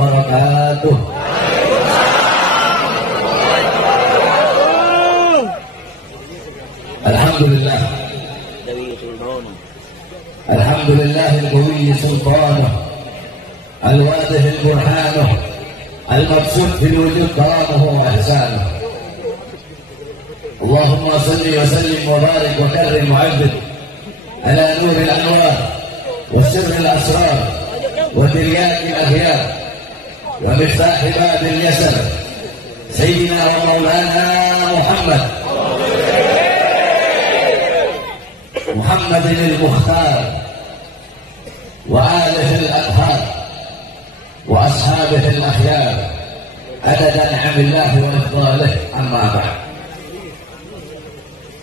wabarakatuh. Alhamdulillah. Alhamdulillah al-qawi sultanuh al-wadih al-burhanuh al-mabsut fil wujud karamuhu wa ihsanuh. Allahumma salli wa sallim wa barik wa karrim wa abid ala nur al-anwar wa sirr al-asrar wa diryak al-aghyar wa miftah bab al-yasar sayyidina wa maulana Muhammad محمد المختار وآله الأطهار وأصحابه الأخيار عدد نعم الله وإفضاله أما بعد.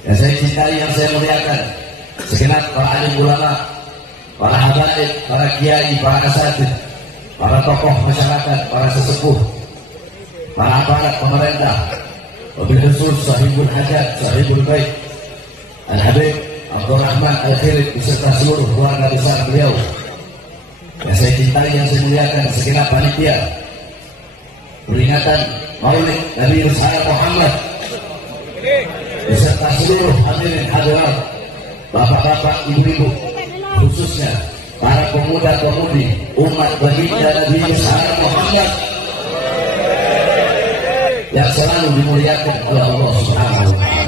Yang saya cintai, yang saya muliakan, segenap para alim ulama, para habaib, para kiai, para asatidz, para tokoh masyarakat, para sesepuh, para aparat pemerintah, wabil khusus sahibul hajat, sahibul bait, Al-Habib Abdurrahman Al-Khilid beserta seluruh keluarga besar beliau. Yang saya cintai, yang saya muliakan, segenap panitia peringatan Maulid Nabi besar Muhammad beserta seluruh hadirin hadirat, bapak-bapak, ibu-ibu, khususnya para pemuda-pemudi umat baginda Nabi besar Muhammad yang selalu dimuliakan oleh Allah Subhanahu wa Ta'ala.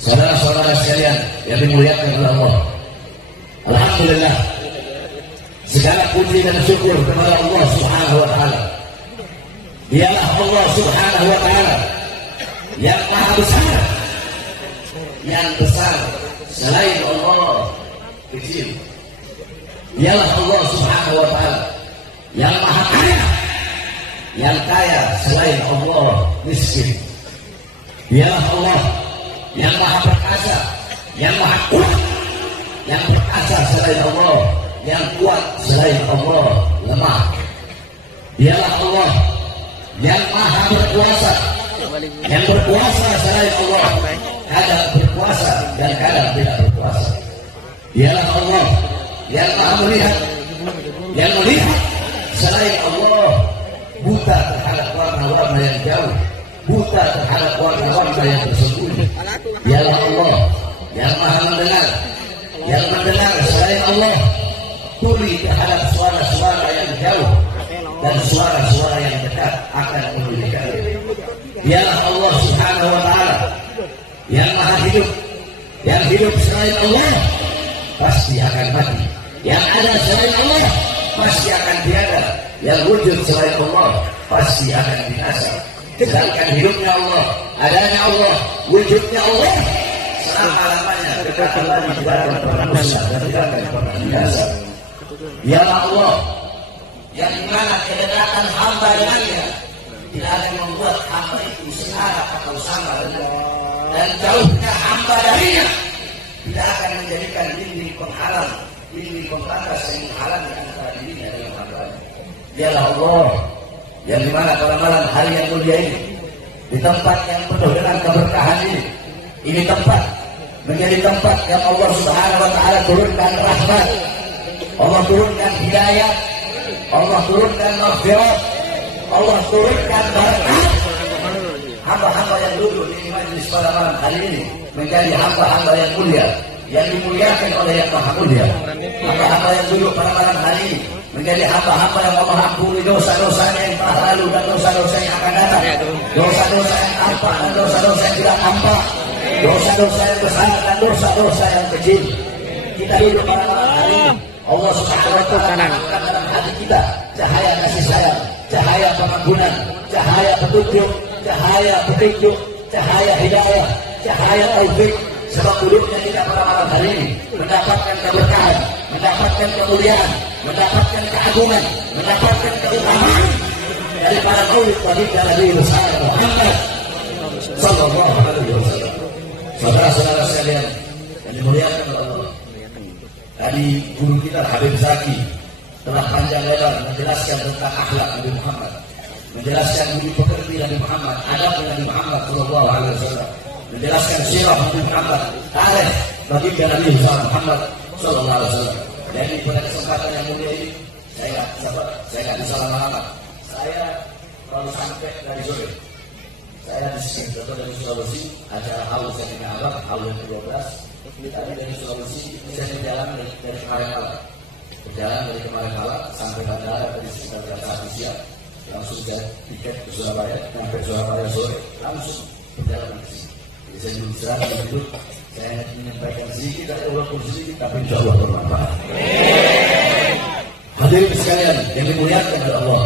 Saudara-saudara sekalian yang dimuliakan oleh Allah, alhamdulillah, segala puji dan syukur kepada Allah Subhanahu wa Ta'ala. Dialah Allah Subhanahu wa Ta'ala yang maha besar, yang besar selain Allah kecil. Dialah Allah Subhanahu wa Ta'ala yang maha kaya, yang kaya selain Allah miskin. Dialah Allah yang maha perkasa, yang maha kuat, yang perkasa selain Allah, yang kuat selain Allah lemah. Dialah Allah yang maha berkuasa, yang berkuasa selain Allah, kadang berkuasa dan kadang tidak berkuasa. Dialah Allah yang maha melihat, yang melihat selain Allah, buta terhadap warna-warna yang jauh, buta terhadap warna-warna yang tersembunyi. Dialah Allah yang maha mendengar, yang mendengar selain Allah, tuli terhadap suara-suara yang jauh dan suara-suara yang dekat akan memulihkan. Dialah Allah Subhanahu wa Ta'ala yang maha hidup, yang hidup selain Allah pasti akan mati, yang ada selain Allah pasti akan tiada, yang wujud selain Allah pasti akan binasa. Sedangkan hidupnya Allah, adanya Allah, wujudnya Allah, selama-lamanya kita abadi, tidak akan pernah musnah dan tidak akan pernah binasa. Dialah Allah yang dimana kedekatan hamba dengannya tidak akan membuat hamba itu sengara atau sama dengannya, dan jauhnya hamba darinya tidak akan menjadikan dinding penghalang, dinding pembatas yang menghalangi antara dirinya dengan hambanya. Dialah Allah yang dimana pada malam hari yang mulia ini, di tempat yang penuh dengan keberkahan ini tempat menjadi tempat yang Allah Subhanahu wa Ta'ala turunkan rahmat, Allah turunkan hidayah, Allah turunkan maghfirah, Allah turunkan barakah. Hamba-hamba yang duduk di majlis pada malam hari ini menjadi hamba-hamba yang mulia, yang dimuliakan oleh yang maha mulia. Hamba-hamba yang duduk pada malam hari ini menjadi hamba-hamba yang Allah ampuni dosa-dosanya yang telah lalu dan dosa-dosa yang akan datang, dosa-dosa yang tampak dan dosa-dosa yang tidak tampak, dosa-dosa yang besar dan dosa-dosa yang kecil. Kita hidup pada malam hari ini, Allah Subhanahu wa Ta'ala menanamkan dalam hati kita cahaya kasih sayang, cahaya pengampunan, cahaya petunjuk, cahaya petunjuk, cahaya hidayah, cahaya taufik. Sebab hidupnya kita pada malam hari ini mendapatkan keberkahan, mendapatkan kemuliaan, mendapatkan keagungan, mendapatkan keutamaan daripada Maulid baginda Nabi besar Muhammad sallallahu alaihi wasallam. Saudara-saudara sekalian yang dimuliakan oleh Allah, tadi guru kita Habib Zaki telah panjang lebar menjelaskan tentang akhlak Nabi Muhammad, menjelaskan budi pekerti Nabi Muhammad, adab Nabi Muhammad sallallahu alaihi wasallam, menjelaskan sirah Nabi Muhammad, tarikh baginda Nabi besar Muhammad sallallahu alaihi wasallam. Dan pada kesempatan yang mulia ini saya Saya nggak bisa lama-lama. Saya baru sampai dari sore. Saya di sini dari Sulawesi, acara haul saya punya alat, haul yang ke-12. Tadi dari Sulawesi, ini saya berjalan dari kemarin malam. Berjalan dari kemarin malam sampai bandara dari sekitar jam 1 siang. Langsung saya tiket ke Surabaya, sampai Surabaya sore, langsung berjalan ke sini. Jadi saya dulu istirahat, duduk. Saya menyampaikan sedikit, walaupun sedikit, tapi insya Allah bermanfaat. Hadirin sekalian yang dimuliakan oleh Allah,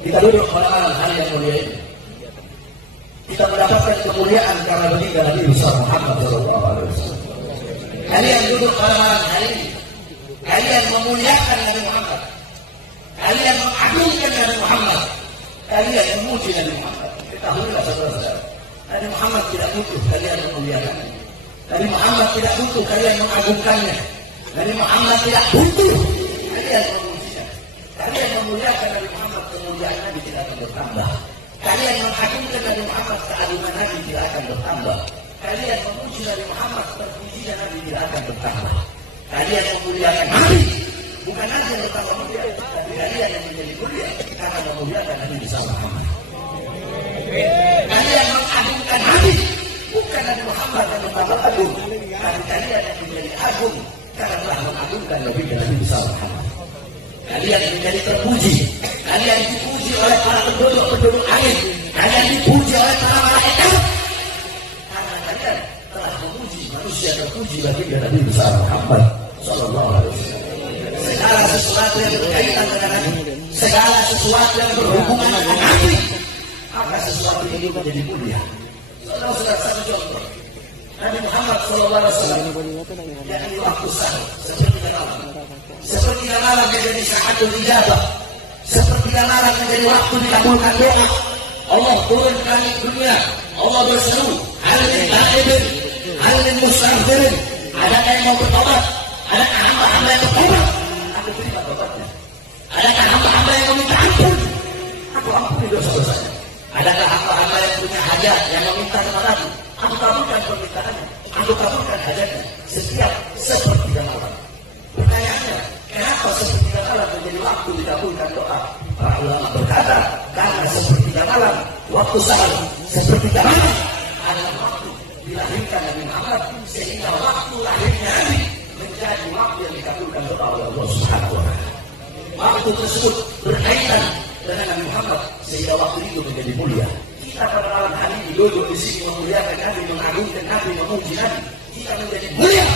kita duduk pada hari yang mulia ini. Kita mendapatkan kemuliaan karena baginda Nabi besar Muhammad SAW. Kalian duduk pada malam hari ini, kalian memuliakan Nabi Muhammad, kalian mengagungkan Nabi Muhammad, kalian memuji Nabi Muhammad. Ketahuilah saudara-saudara, Nabi Muhammad tidak butuh kalian memuliakan. Nabi Muhammad tidak butuh kalian mengagungkannya. Nabi Muhammad tidak butuh kalian memujinya. Kalian memuliakan Nabi Muhammad, kemuliaan Nabi tidak akan bertambah. Kalian mengagungkan Nabi Muhammad, keagungan Nabi tidak akan bertambah. Kalian memuji Nabi Muhammad, terpujinya Nabi tidak akan bertambah. Kalian memuliakan Nabi, bukan Nabi yang bertambah mulia, tapi kalian yang menjadi mulia karena memuliakan Nabi besar Muhammad. Kalian mengagungkan Nabi, bukan Nabi Muhammad yang bertambah agung, tapi kalian yang menjadi agung karena telah mengagungkan Nabi besar Muhammad. Kalian yang menjadi terpuji, kalian dipuji oleh para penduduk langit, kalian dipuji oleh para malaikat, karena kalian telah memuji manusia terpuji bagi Nabi besar Muhammad Sallallahu Alaihi Wasallam. Segala sesuatu yang berkaitan dengan Nabi, segala sesuatu yang berhubungan dengan Nabi, maka sesuatu ini menjadi mulia. Saudara-saudara, satu contoh, Nabi Muhammad Sallallahu Alaihi Wasallam yakni waktu sahur seperti malam. Sepertiga malam menjadi sa'atul ijabah, sepertiga malam menjadi waktu dikabulkan doa. Allah turun ke langit dunia, Allah berseru, hal min taibin, hal min mustaghfirin. Adakah yang mau bertobat? Adakah hamba-hamba yang bertobat? Aku terima tobatnya. Adakah hamba-hamba yang meminta ampun? Aku ampuni dosa-dosanya. Adakah hamba-hamba yang punya hajat yang meminta kepadaku? Aku kabulkan permintaannya, aku kabulkan hajatnya. Setiap sepertiga malam. Pertanyaannya, kenapa sepertiga malam menjadi waktu dikabulkan doa? Para ulama berkata, karena sepertiga malam, waktu sahur, sepertiga malam adalah waktu dilahirkan Nabi Muhammad, sehingga waktu lahirnya Nabi menjadi waktu yang dikabulkan doa oleh Allah Subhanahu wa Ta'ala. Waktu tersebut berkaitan dengan Nabi Muhammad, sehingga waktu itu menjadi mulia. Kita pada malam hari ini duduk di sini memuliakan Nabi, mengagungkan Nabi, memuji Nabi, kita menjadi mulia.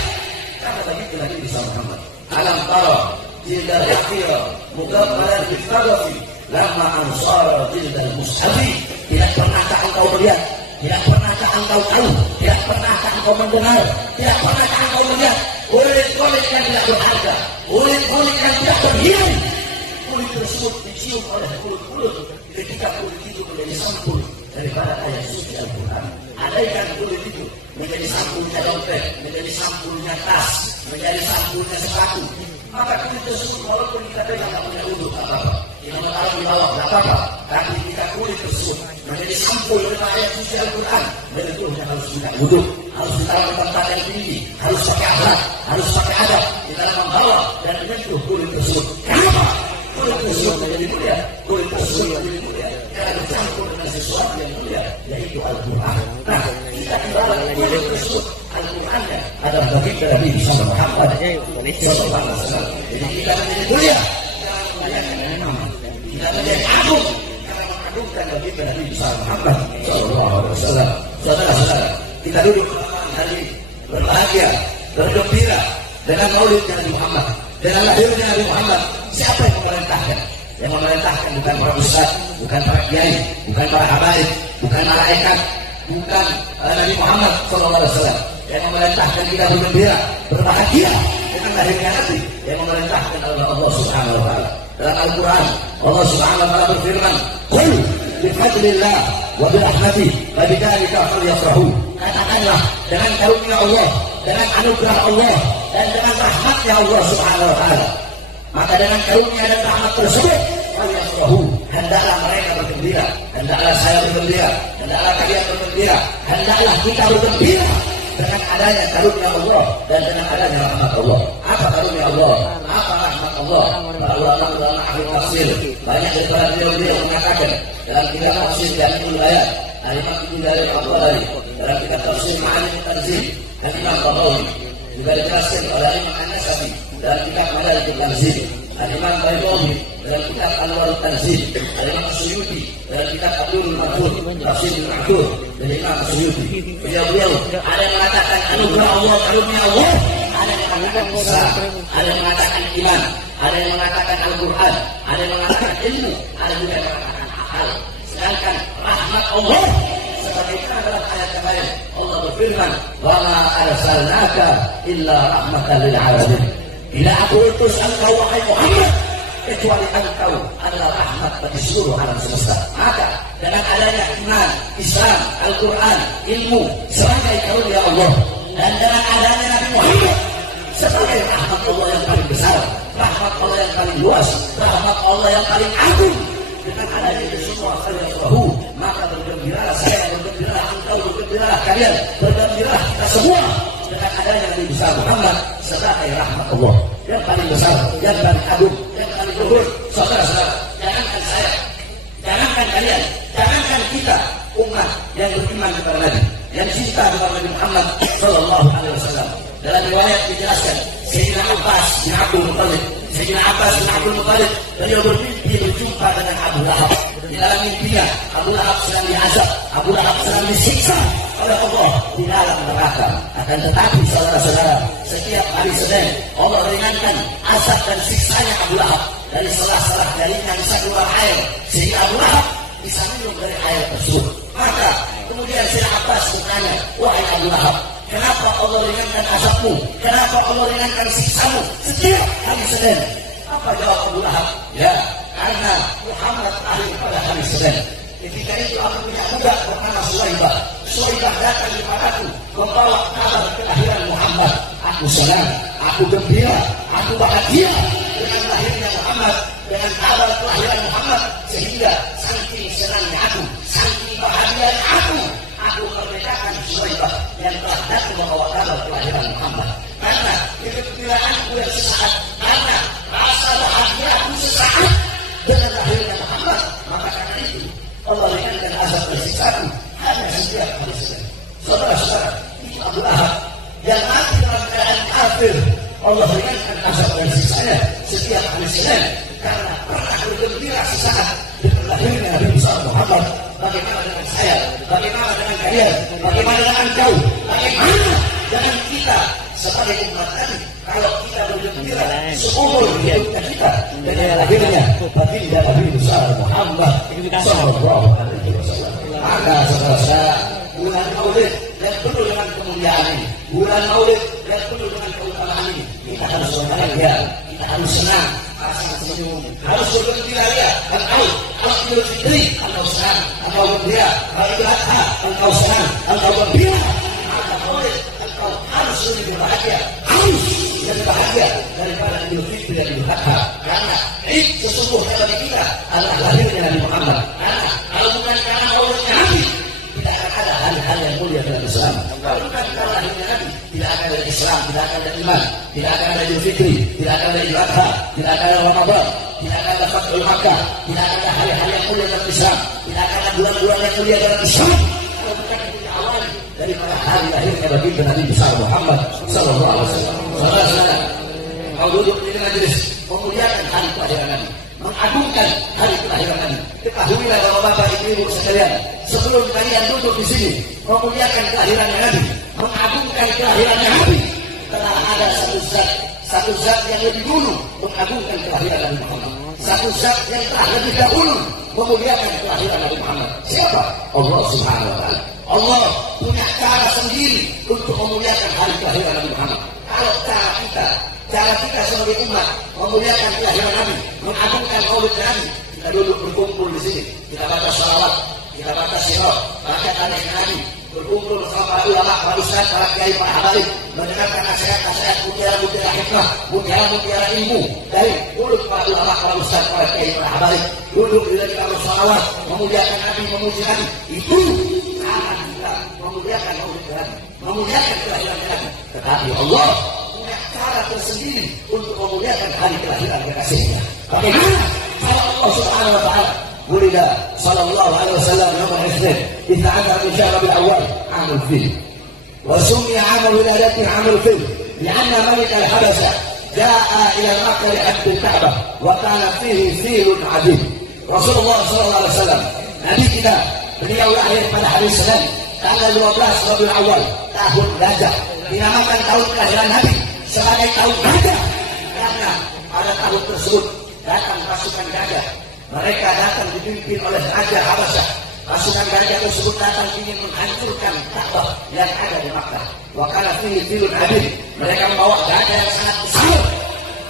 Karena begitu Nabi bisa Muhammad. Alam tara jildal akhira mugabbalan biftadafi lama ansara jildal mushafi. Tidak pernahkah engkau melihat, tidak pernahkah engkau tahu, tidak pernahkah engkau mendengar, tidak pernahkah engkau melihat kulit-kulit yang tidak berharga, kulit-kulit yang tidak berhiang. Kulit tersebut dicium oleh kulit-kulit ketika kulit itu menjadi sampul daripada ayat suci Al-Quran. Andaikan kulit itu menjadi sampulnya dompet, menjadi sampulnya tas, menjadi sampulnya sepatu, maka kulit tersebut walaupun kita pegang tak punya uduk, tak apa-apa. Kita menaruh di bawah, tak apa-apa. Tapi jika kulit tersebut menjadi sampul daripada ayat suci Al-Quran, tentunya harus kita uduk, harus ditaruh di tempat yang tinggi, harus pakai akhlak, harus pakai adab di dalam membawa dan menyentuh kulit tersebut. Kenapa? Kulit tersebut menjadi mulia, kulit tersebut menjadi mulia karena bercampur dengan sesuatu yang mulia, yaitu Al-Quran. Nah, kita ibarat kulit tersebut, Al-Qurannya adalah baginda Nabi Muhammad Sallallahu Alaihi Wasallam. Jadi kita menjadi mulia karena memuliakan nama, kita menjadi agung karena mengagungkan baginda Nabi Muhammad Sallallahu Alaihi Wasallam. Saudara-saudara, kita duduk malam hari berbahagia, bergembira dengan maulid Nabi Muhammad, dengan lahirnya Nabi Muhammad. Siapa yang memerintahkan? Yang memerintahkan bukan para ustaz, bukan para kiai, bukan para habaib, bukan malaikat, bukan Nabi Muhammad SAW. Yang memerintahkan kita bergembira, berbahagia dengan lahirnya Nabi. Yang memerintahkan adalah Allah Subhanahu wa Ta'ala. Dalam Al-Quran, Allah Subhanahu wa Ta'ala berfirman, "Qul bi fadlillah wa bi rahmatih fa bidzalika falyafrahu." Katakanlah, dengan karunia Allah, dengan anugerah Allah, dan dengan rahmatnya Allah Subhanahu wa Ta'ala, maka dengan karunia dan rahmat tersebut, falyafrahu, hendaklah mereka bergembira, hendaklah saya bergembira, hendaklah kalian bergembira, hendaklah kita bergembira dengan adanya karunia Allah dan dengan adanya rahmat Allah. Apa karunia Allah? Apa rahmat Allah? Allah. Para ulama ahli tafsir banyak daripada beliau mengatakan dalam kitab tafsir Jami'ul Bayan, Al-Imam Ibnu Jarir Al-Tabari dalam kitab tafsir Ma'alim Tanzil, dan Imam Bahawi juga dijelaskan oleh Imam An-Nasafi dalam kitab Madarijut Tanzil, Al-Imam Baydawi dalam kitab Anwar Tanzil, Al-Imam Suyuti dalam kitab Abdul Mansur Tafsir Al-Mansur dari Imam Suyuti. Beliau ada yang mengatakan anugerah Allah, karunia Allah, ada yang mengatakan Islam, ada yang mengatakan iman, ada yang mengatakan Al-Quran, ada yang mengatakan ilmu, ada juga yang mengatakan akal. Sedangkan rahmat Allah sebagaimana dalam ayat yang lain Allah berfirman, "Wa ma arsalnaka illa rahmatan lil alamin." Bila aku utus engkau wahai Muhammad kecuali engkau adalah rahmat bagi seluruh alam semesta. Maka dengan adanya iman, Islam, Al-Quran, ilmu sebagai karunia Allah, dan dengan adanya Nabi Muhammad sebagai rahmat Allah yang paling besar, rahmat Allah yang paling luas, rahmat Allah yang paling agung, dengan adanya itu semua kalian tahu, maka bergembiralah saya, bergembiralah engkau, bergembiralah kalian, bergembiralah kita semua dengan adanya Nabi besar Muhammad sebagai rahmat Allah yang paling besar, yang paling agung, yang paling luhur. Saudara-saudara, jangankan saya, jangankan kalian, jangankan kita umat yang beriman kepada Nabi, yang cinta kepada Nabi Muhammad Sallallahu Alaihi Wasallam. Dalam riwayat dijelaskan, Sayyidina Abbas bin Abdul Muttalib, Sayyidina Abbas bin Abdul Muttalib, beliau bermimpi berjumpa dengan Abu Lahab. Di dalam mimpinya, Abu Lahab sedang diazab, Abu Lahab sedang disiksa oleh Allah di dalam neraka. Akan tetapi saudara-saudara, setiap hari Senin Allah ringankan azab dan siksanya Abu Lahab dari salah-salah jaringan saluran air, sehingga Abu Lahab bisa minum dari air tersebut. Maka kemudian Sayyidina Abbas bertanya, wahai Abu Lahab, kenapa Allah ringankan azabmu? Kenapa Allah ringankan siksamu setiap hari Senin? Apa jawab Abu Lahab? Ya, karena Muhammad lahir pada hari Senin. Ketika itu aku punya budak bernama Suwaibah. Suwaibah datang kepadaku membawa kabar kelahiran Muhammad. Aku senang, aku gembira, aku bahagia dengan lahirnya Muhammad, dengan kabar kelahiran Muhammad, sehingga saking senangnya aku, saking bahagia aku merdekakan Suwaibah yang telah datang membawa kabar kelahiran Muhammad. Karena kegembiraanku yang sesaat, karena rasa bahagia aku sesaat dengan lahirnya Muhammad, maka karena itu Allah ringankan azab dan siksaku hanya setiap hari Senin. Saudara-saudara, itu Abu Lahab yang mati dalam keadaan kafir, Allah ringankan azab dan siksanya setiap hari Senin karena pernah bergembira sesaat dengan lahirnya Nabi besar Muhammad. Bagaimana dengan saya? Bagaimana dengan kalian? Bagaimana dengan engkau? Bagaimana dengan kita sebagai umat Nabi? Kalau kita bergembira seumur hidupnya kita dengan lahirnya baginda Nabi besar Muhammad Sallallahu Alaihi Wasallam, maka saudara-saudara, bulan Maulid yang penuh dengan kemuliaan ini, bulan Maulid yang penuh dengan keutamaan ini, kita harus bahagia, kita harus senang, harus bergembira ya. Engkau Idul Fitri, engkau senang, engkau gembira. Idul Adha, engkau senang, engkau gembira. Maka Maulid engkau harus lebih bahagia, harus lebih bahagia daripada Idul Fitri dan Idul Adha. Karena Id sesungguhnya bagi kita adalah lahirnya Nabi Muhammad. Karena kalau bukan karena Maulidnya Nabi, tidak akan ada hal-hal yang mulia dalam Islam. Kalau bukan karena lahirnya Nabi, tidak akan ada Islam, tidak akan ada iman, tidak akan ada Idul Fitri, tidak akan ada Idul Adha, tidak akan ada Ramadan, tidak akan ada Fathul Makkah, tidak akan ada hari-hari yang mulia dalam Islam, tidak akan ada bulan-bulan yang mulia dalam Islam. Kalau bukan itu awal daripada hari lahirnya baginda Nabi besar Muhammad Sallallahu Alaihi Wasallam. Saudara-saudara, kau duduk di majelis memuliakan hari kelahiran Nabi, mengagungkan hari kelahiran Nabi. Ketahuilah bapak-bapak, ibu-ibu sekalian, sebelum kalian duduk di sini memuliakan kelahiran Nabi, mengagungkan kelahiran Nabi, telah ada satu zat yang lebih dulu mengagungkan kelahiran Nabi Muhammad. Satu zat yang telah lebih dahulu memuliakan kelahiran Nabi Muhammad. Siapa? Allah Subhanahu wa Ta'ala. Allah punya cara sendiri untuk memuliakan hari kelahiran Nabi Muhammad. Kalau cara kita sebagai umat memuliakan kelahiran Nabi, mengagungkan maulid Nabi, kita duduk berkumpul di sini, kita baca shalawat, kita baca sirah, baca tanik Nabi, berkumpul bersama para ulama, para ustaz, para kiai, para habaib, mendengarkan nasihat-nasihat, mutiara-mutiara hikmah, mutiara-mutiara ilmu dari mulut para ulama, para ustaz, para kiai, para habaib. Duduk di dalam shalawat, memuliakan Nabi, memuji Nabi. Itu cara kita memuliakan maulid Nabi, memuliakan kelahiran Nabi. Tetapi Allah punya cara cara tersendiri untuk memuliakan hari kelahiran kekasihnya. Bagaimana kalau Allah Subhanahu wa taala Wulida sallallahu alaihi wasallam yawm al-ithnain fi 11 syahrin Rabiul Awwal 'am al-fil. Wa summiya 'am wiladatihi 'am al-fil li'anna malik al-habasha jaa'a ila Makkah li'abd al-Ka'bah wa kana fihi filun 'azim. Rasulullah sallallahu alaihi wasallam, Nabi kita, beliau lahir pada hari Senin tanggal 12 Rabiul Awal tahun gajah. Dinamakan tahun kelahiran Nabi sebagai tahun gajah karena pada tahun tersebut datang pasukan gajah. Mereka datang dipimpin oleh Raja Habasyah. Pasukan gajah tersebut datang ingin menghancurkan Ka'bah yang ada di Makkah. Wa kana fihi filun 'azim. Mereka membawa gajah yang sangat besar.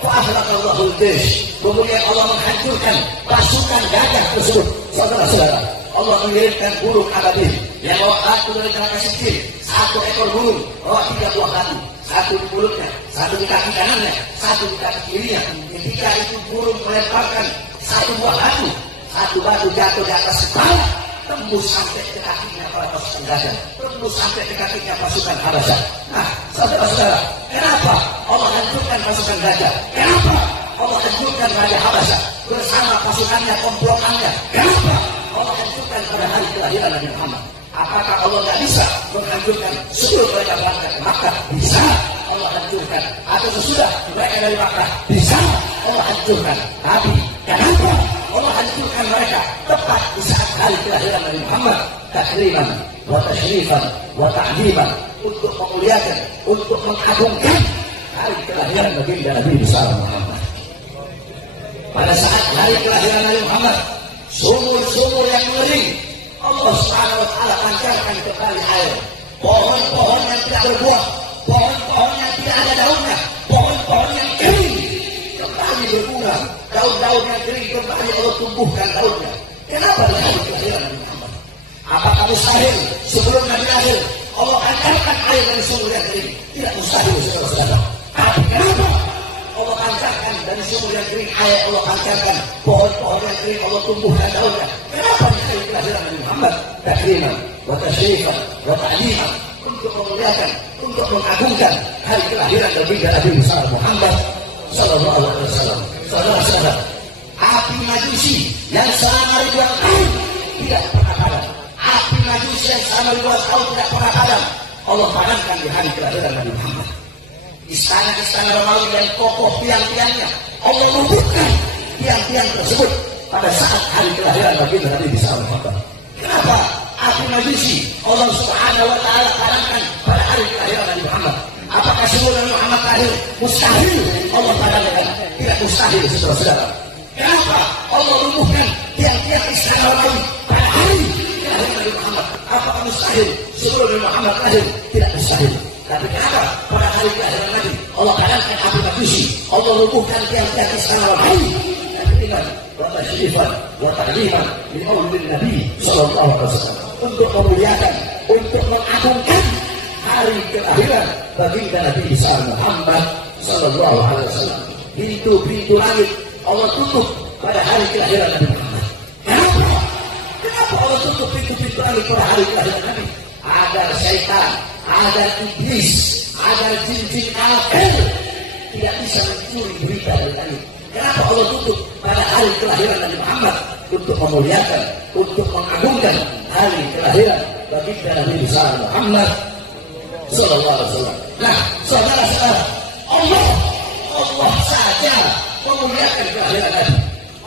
Fa'ahlaqallahu al-jaysh. Kemudian Allah menghancurkan pasukan gajah tersebut. Saudara-saudara, Allah mengirimkan burung ababil yang bawa batu dari neraka sijil. Satu ekor burung bawa 3 buah batu, satu di mulutnya, satu di kaki kanannya, satu di kaki kirinya. Ketika itu burung melemparkan satu buah batu, satu batu jatuh di atas kepala, tembus sampai ke kakinya para pasukan gajah, tembus sampai ke kakinya pasukan Habasyah. Nah, saudara-saudara, kenapa Allah hancurkan pasukan gajah? Kenapa Allah hancurkan Raja Habasyah bersama pasukannya, komplotannya? Kenapa Allah hancurkan pada hari kelahiran Nabi Muhammad? Apakah Allah tidak bisa menghancurkan sebelum mereka berangkat ke Makkah? Bisa Allah hancurkan. Atau sesudah mereka dari Makkah? Bisa Allah hancurkan. Tapi kenapa Allah hancurkan mereka tepat di saat hari kelahiran Nabi Muhammad? Takriman wa tashrifan wa ta'ziman, untuk memuliakan, untuk mengagungkan hari kelahiran Nabi besar Muhammad. Pada saat hari kelahiran Nabi Muhammad, sumur-sumur yang mengering, Allah Subhanahu wa taala pancarkan kembali air. Pohon-pohon yang tidak berbuah, pohon-pohon yang tidak ada daunnya, pohon-pohon yang kering kembali berbunga, daun-daun yang kering kembali Allah tumbuhkan daunnya. Kenapa di hari kelahiran Nabi Muhammad? Apakah mustahil sebelum Nabi lahir Allah pancarkan air dari sumur yang kering? Tidak mustahil, saudara-saudara. Tapi kenapa Allah pancarkan dari sumur yang kering air, Allah pancarkan pohon-pohon yang kering, Allah tumbuhkan daunnya? Kenapa di hari kelahiran Nabi Muhammad? Takriman wa tashrifan wa ta'ziman, untuk memuliakan, untuk mengagungkan hari kelahiran Nabi besar Muhammad sallallahu alaihi wasallam. Saudara-saudara, api majusi yang selama ribuan tahun tidak pernah padam, api majusi yang selama ribuan tahun tidak pernah padam, Allah padamkan di hari kelahiran Nabi Muhammad. Istana-istana Romawi dan kokoh tiang-tiangnya Allah lumpuhkan tiang-tiang tersebut pada saat hari kelahiran Nabi besar Muhammad. Kenapa api majusi Allah Subhanahu wa taala padamkan pada hari kelahiran Nabi Muhammad? Apakah sebelum Nabi Muhammad lahir mustahil Allah padamkan? Tidak mustahil, saudara-saudara. Kenapa Allah lumpuhkan tiang-tiang istana Romawi pada hari kelahiran Nabi Muhammad? Apakah mustahil sebelum Nabi Muhammad lahir? Tidak mustahil. Tapi kenapa pada hari kelahiran Nabi Allah padamkan api majusi, Allah lumpuhkan tiang-tiang istana Romawi? Takriman wa tashrifan wa ta'ziman li maulid Nabi sallallahu alaihi wasallam, untuk memuliakan, untuk mengagungkan hari kelahiran baginda Nabi besar Muhammad sallallahu alaihi wasallam. Pintu-pintu langit Allah tutup pada hari kelahiran Nabi Muhammad. Kenapa? Kenapa Allah tutup pintu-pintu langit pada hari kelahiran Nabi? Agar syaitan, agar iblis, agar jin-jin kafir tidak bisa mencuri berita dari langit. Kenapa Allah tutup pada hari kelahiran Nabi Muhammad? Untuk memuliakan, untuk mengagungkan hari kelahiran baginda Nabi besar Muhammad sallallahu alaihi wasallam. Nah, saudara-saudara, Allah saja memuliakan kelahiran Nabi.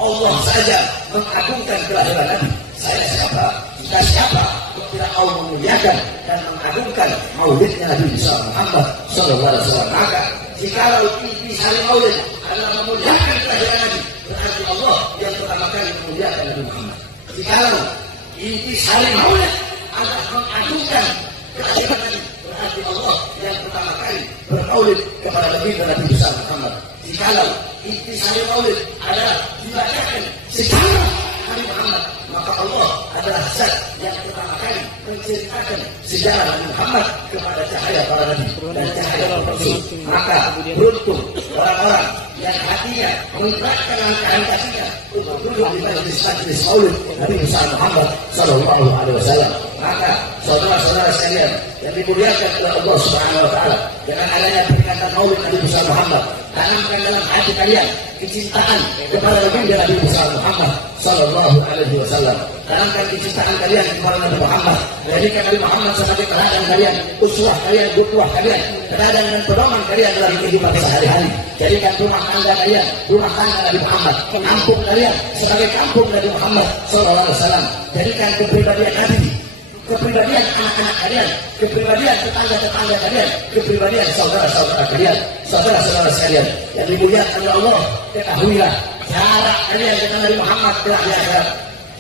Allah saja mengagungkan kelahiran Nabi. Saya siapa? Kita siapa? Tidak mau memuliakan dan mengagungkan maulidnya Nabi besar Muhammad sallallahu alaihi wasallam. Maka jikalau inti hari maulid adalah memuliakan kelahiran Nabi, berarti Allah yang pertama kali memuliakan Nabi Muhammad. Jikalau inti hari maulid adalah mengagungkan kelahiran Nabi, berarti Allah yang pertama kali bermaulid kepada Nabi besar Muhammad. Jikalau inti hari maulid adalah dibacakan sejarah Nabi Muhammad, maka Allah adalah zat yang pertama kali menceritakan sejarah Nabi Muhammad kepada cahaya para nabi dan cahaya para rasul. Maka beruntung orang-orang yang hatinya menggerakkan langkah kakinya untuk duduk di majlis maulid Nabi besar Muhammad sallallahu alaihi wasallam. Maka saudara-saudara sekalian yang dimuliakan oleh Allah Subhanahu wa taala, dengan adanya peringatan Maulid Nabi besar Muhammad, tanamkan dalam hati kalian kecintaan kepada baginda Nabi besar Muhammad sallallahu alaihi wasallam. Tanamkan kecintaan kalian kepada Nabi Muhammad. Jadikan Nabi Muhammad sebagai teladan kalian, uswah kalian, qudwah kalian, teladan dan pedoman kalian dalam kehidupan sehari-hari. Jadikan rumah tangga kalian, rumah tangga Nabi Muhammad, kampung kalian sebagai kampung Nabi Muhammad sallallahu alaihi wasallam. Jadikan kepribadian Nabi, kepribadian anak-anak kalian, kepribadian tetangga-tetangga kalian, kepribadian saudara-saudara kalian, saudara-saudara sekalian yang dimuliakan oleh Allah. Ketahuilah jarak kalian dengan Nabi Muhammad telah di akhirat.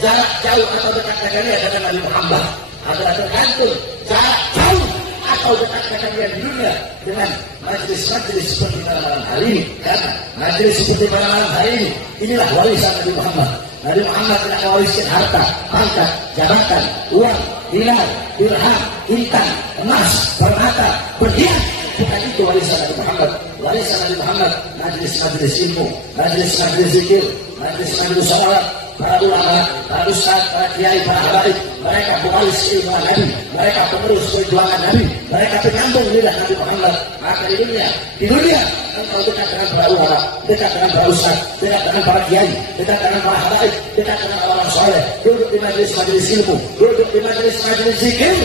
Jarak jauh atau dekatnya kalian dengan Nabi Muhammad adalah tergantung jarak jauh atau dekatnya kalian di dunia dengan majlis-majlis seperti pada malam hari ini. Karena majlis seperti pada malam hari ini, inilah warisan Nabi Muhammad. Nabi Muhammad tidak mewariskan harta, pangkat, jabatan, uang, dinar, dirham, intan, emas, permata, berlian. Bukan itu warisan Nabi Muhammad. Warisan Nabi Muhammad majlis-majlis ilmu, majlis-majlis zikir, majlis-majlis salat. Para ulama, para ustaz, para kiai, para habaib, mereka pewaris ilmu Nabi, mereka penerus perjuangan Nabi, mereka penyambung lidah Nabi Muhammad. Maka di dunia engkau dekat dengan para ulama, dekat dengan para ustaz, dekat dengan para kiai, dekat dengan para habaib, dekat dengan orang soleh, duduk di majelis-majelis ilmu, duduk di majelis-majelis zikir.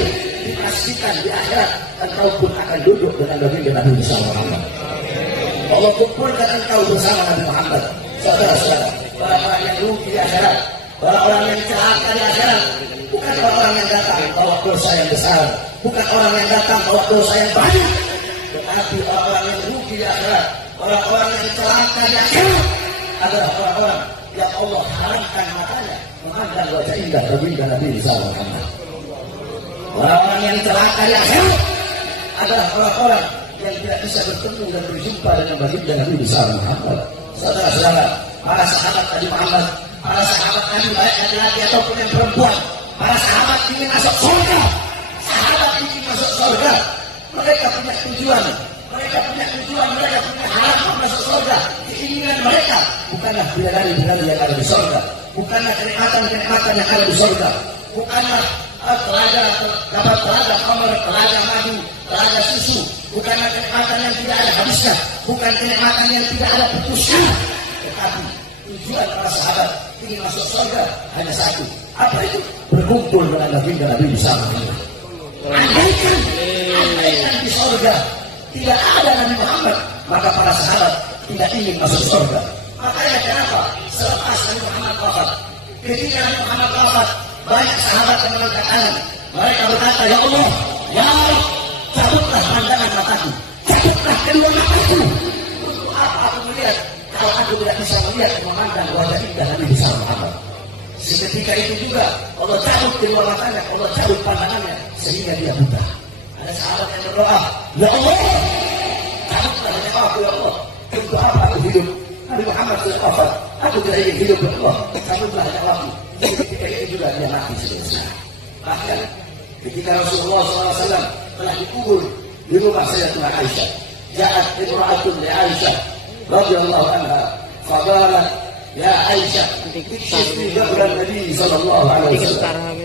Dipastikan di akhirat engkau pun akan duduk dengan baginda Nabi Muhammad. Allah kumpulkan engkau bersama Nabi Muhammad. Saudara-saudara, orang-orang yang rugi di akhirat, orang-orang yang celaka di akhirat, bukan orang yang datang bawa dosa yang besar, bukan orang yang datang bawa dosa yang banyak, tetapi orang-orang yang rugi di akhirat, orang-orang yang celaka di akhirat adalah orang-orang yang Allah haramkan matanya memandang wajah indah baginda Nabi Muhammad. Orang-orang yang celaka di akhirat adalah orang-orang yang tidak bisa bertemu dan berjumpa dengan baginda Nabi Muhammad. Saudara-saudara, para sahabat Nabi Muhammad, para sahabat Nabi baik laki-laki ataupun yang perempuan, para sahabat ingin masuk surga, sahabat ingin masuk surga. Mereka punya tujuan, mereka punya harapan masuk surga. Keinginan mereka bukanlah bidadari-bidadari yang ada di surga, bukanlah kenikmatan-kenikmatan yang ada di surga, bukanlah telaga khamar, telaga madu, telaga susu, bukanlah kenikmatan yang tidak ada habisnya, bukan kenikmatan yang tidak ada putusnya. Tetapi tujuan para sahabat ingin masuk surga hanya satu. Apa itu? Berkumpul dengan baginda Nabi bersama. Andaikan di surga tidak ada Nabi Muhammad, maka para sahabat tidak ingin masuk surga. Makanya kenapa selepas Nabi Muhammad wafat, ketika Nabi Muhammad wafat, banyak sahabat yang mengangkat tangan. Mereka berkata, ya Allah, ya Allah, cabutlah pandangan mataku, cabutlah kedua mataku. Untuk apa aku melihat kalau aku tidak bisa melihat memandang wajah indah Nabi besar Muhammad? Seketika itu juga Allah cabut kedua matanya, Allah cabut pandangannya sehingga dia buta. Ada sahabat yang berdoa, ya Allah, cabutlah nyawaku ya Allah. Untuk apa aku hidup? Nabi Muhammad sudah wafat, aku tidak ingin hidup ya Allah. Cabutlah nyawaku. Ketika itu juga dia mati selesai. Bahkan ketika Rasulullah SAW telah dikubur di rumah Sayyidatina Aisyah, ja'at imra'atun li Aisyah radhiyallahu anha faqalat ya Aisyah ikshifni qabra Nabi sallallahu alaihi wasallam.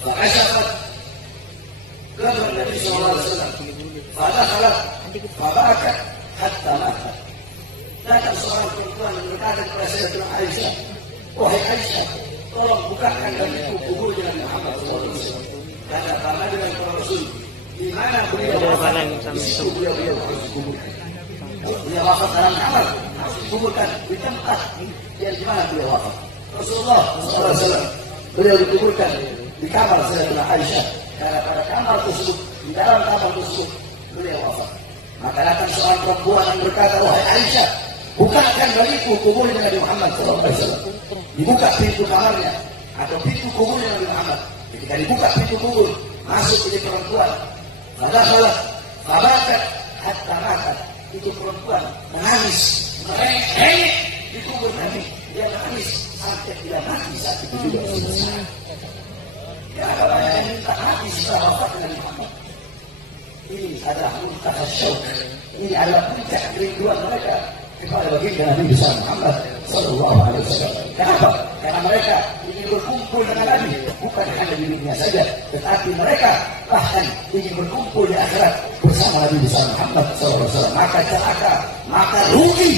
Fa'ashafat qabra Nabi sallallahu alaihi wasallam fadakhalat fabakat hatta matat. Datang seorang perempuan yang berkata kepada Sayyidatina Aisyah, wahai Aisyah, tolong bukakan bagiku kuburnya Muhammad SAW. Kata para dengan para Rasul, di mana beliau wafat, di situ beliau harus dikuburkan. Kalau beliau wafat dalam kamar, harus dikuburkan di tempat yang di mana beliau wafat. Rasulullah SAW, beliau dikuburkan di kamar Sayyidatina Aisyah. Karena pada kamar tersebut, di dalam kamar tersebut, beliau wafat. Maka datang seorang perempuan yang berkata, wahai Aisyah, bukakan bagiku kuburnya Nabi Muhammad SAW. Dibuka pintu kamarnya atau pintu kuburnya Nabi Muhammad. Ketika dibuka pintu kubur, masuk ini perempuan. Fadakhalat fabakat hatta matat. Itu perempuan menangis, merengek di kubur Nabi. Dia menangis sampai tidak mati saat itu juga selesai. Ya, kalau yang minta mati setelah wafat Nabi Muhammad. Ini adalah muntaha syauq. Ini adalah puncak kerinduan mereka kepada baginda Nabi besar Muhammad sallallahu alaihi wasallam. Kenapa? Karena mereka ingin berkumpul dengan Nabi, bukan hanya di dunia saja, tetapi mereka bahkan ingin berkumpul di akhirat bersama Nabi besar Muhammad SAW. Maka celaka, maka rugi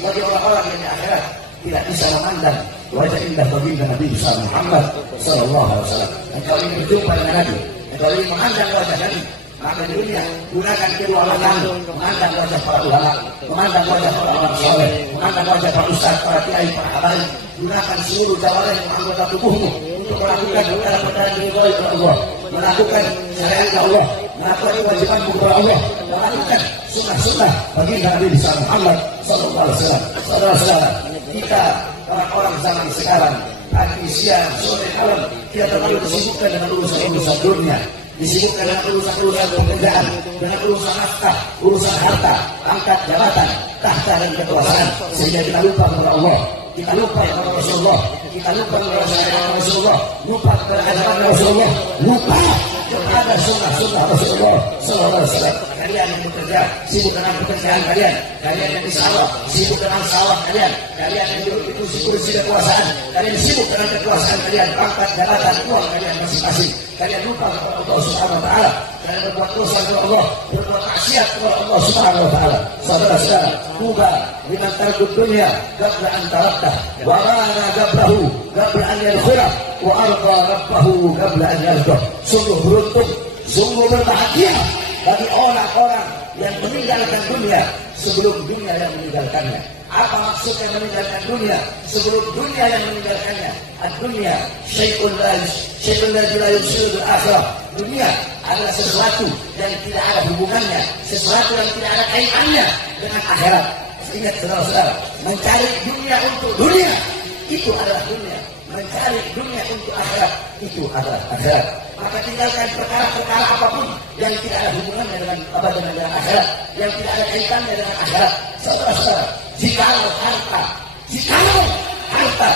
bagi orang-orang yang di akhirat tidak bisa memandang wajah indah baginda Nabi besar Muhammad SAW. Engkau ingin berjumpa dengan Nabi, engkau ingin memandang wajah Nabi, maka di dunia gunakan kedua matamu, memandang wajah para ulama, memandang wajah para orang soleh, memandang wajah para ustaz, para kiai, para habaib. Gunakan seluruh jawaran anggota tubuhmu untuk melakukan perkara-perkara yang diridhai oleh Allah, melakukan syariat Allah, melakukan kewajiban kepada Allah, melakukan sunnah-sunnah baginda Nabi besar Muhammad SAW. Saudara-saudara, kita orang-orang zaman sekarang pagi, siang, sore, malam kita terlalu disibukkan dengan urusan-urusan dunia, disibukkan dengan urusan-urusan pekerjaan, dengan urusan nafkah, urusan harta, pangkat, jabatan, tahta dan kekuasaan, sehingga kita lupa kepada Allah, kita lupa kepada Rasulullah, kita lupa kepada syariat Rasulullah, lupa kepada ajaran Rasulullah, lupa kepada sunnah-sunnah Rasulullah SAW. Kalian yang bekerja sibuk dengan pekerjaan kalian, kalian yang di sawah sibuk dengan sawah kalian, kalian yang duduk di kursi kekuasaan, kalian sibuk dengan kekuasaan kalian, pangkat, jabatan, uang kalian masing-masing. Kalian lupa kepada Allah Subhanahu wa taala, kalian berbuat dosa kepada Allah, berbuat maksiat kepada Allah Subhanahu wa taala. Saudara-saudara, tuba liman tarkud dunya qabla an tarakta wa rana qablahu qabla an yadkhula wa arda rabbahu qabla an yardah. Sungguh beruntung, sungguh berbahagia bagi orang-orang yang meninggalkan dunia sebelum dunia yang meninggalkannya. Apa maksudnya meninggalkan dunia? Sebelum dunia yang meninggalkannya. Ad-dunya syai'un la yusiru bil akhirah. Dunia adalah sesuatu yang tidak ada hubungannya, sesuatu yang tidak ada kaitannya dengan akhirat. Ingat saudara-saudara, mencari dunia untuk dunia itu adalah dunia, mencari dunia untuk akhirat itu adalah akhirat. Maka tinggalkan perkara-perkara apapun yang tidak ada hubungannya dengan akhirat, yang tidak ada kaitannya dengan akhirat. Saudara-saudara, jikalau harta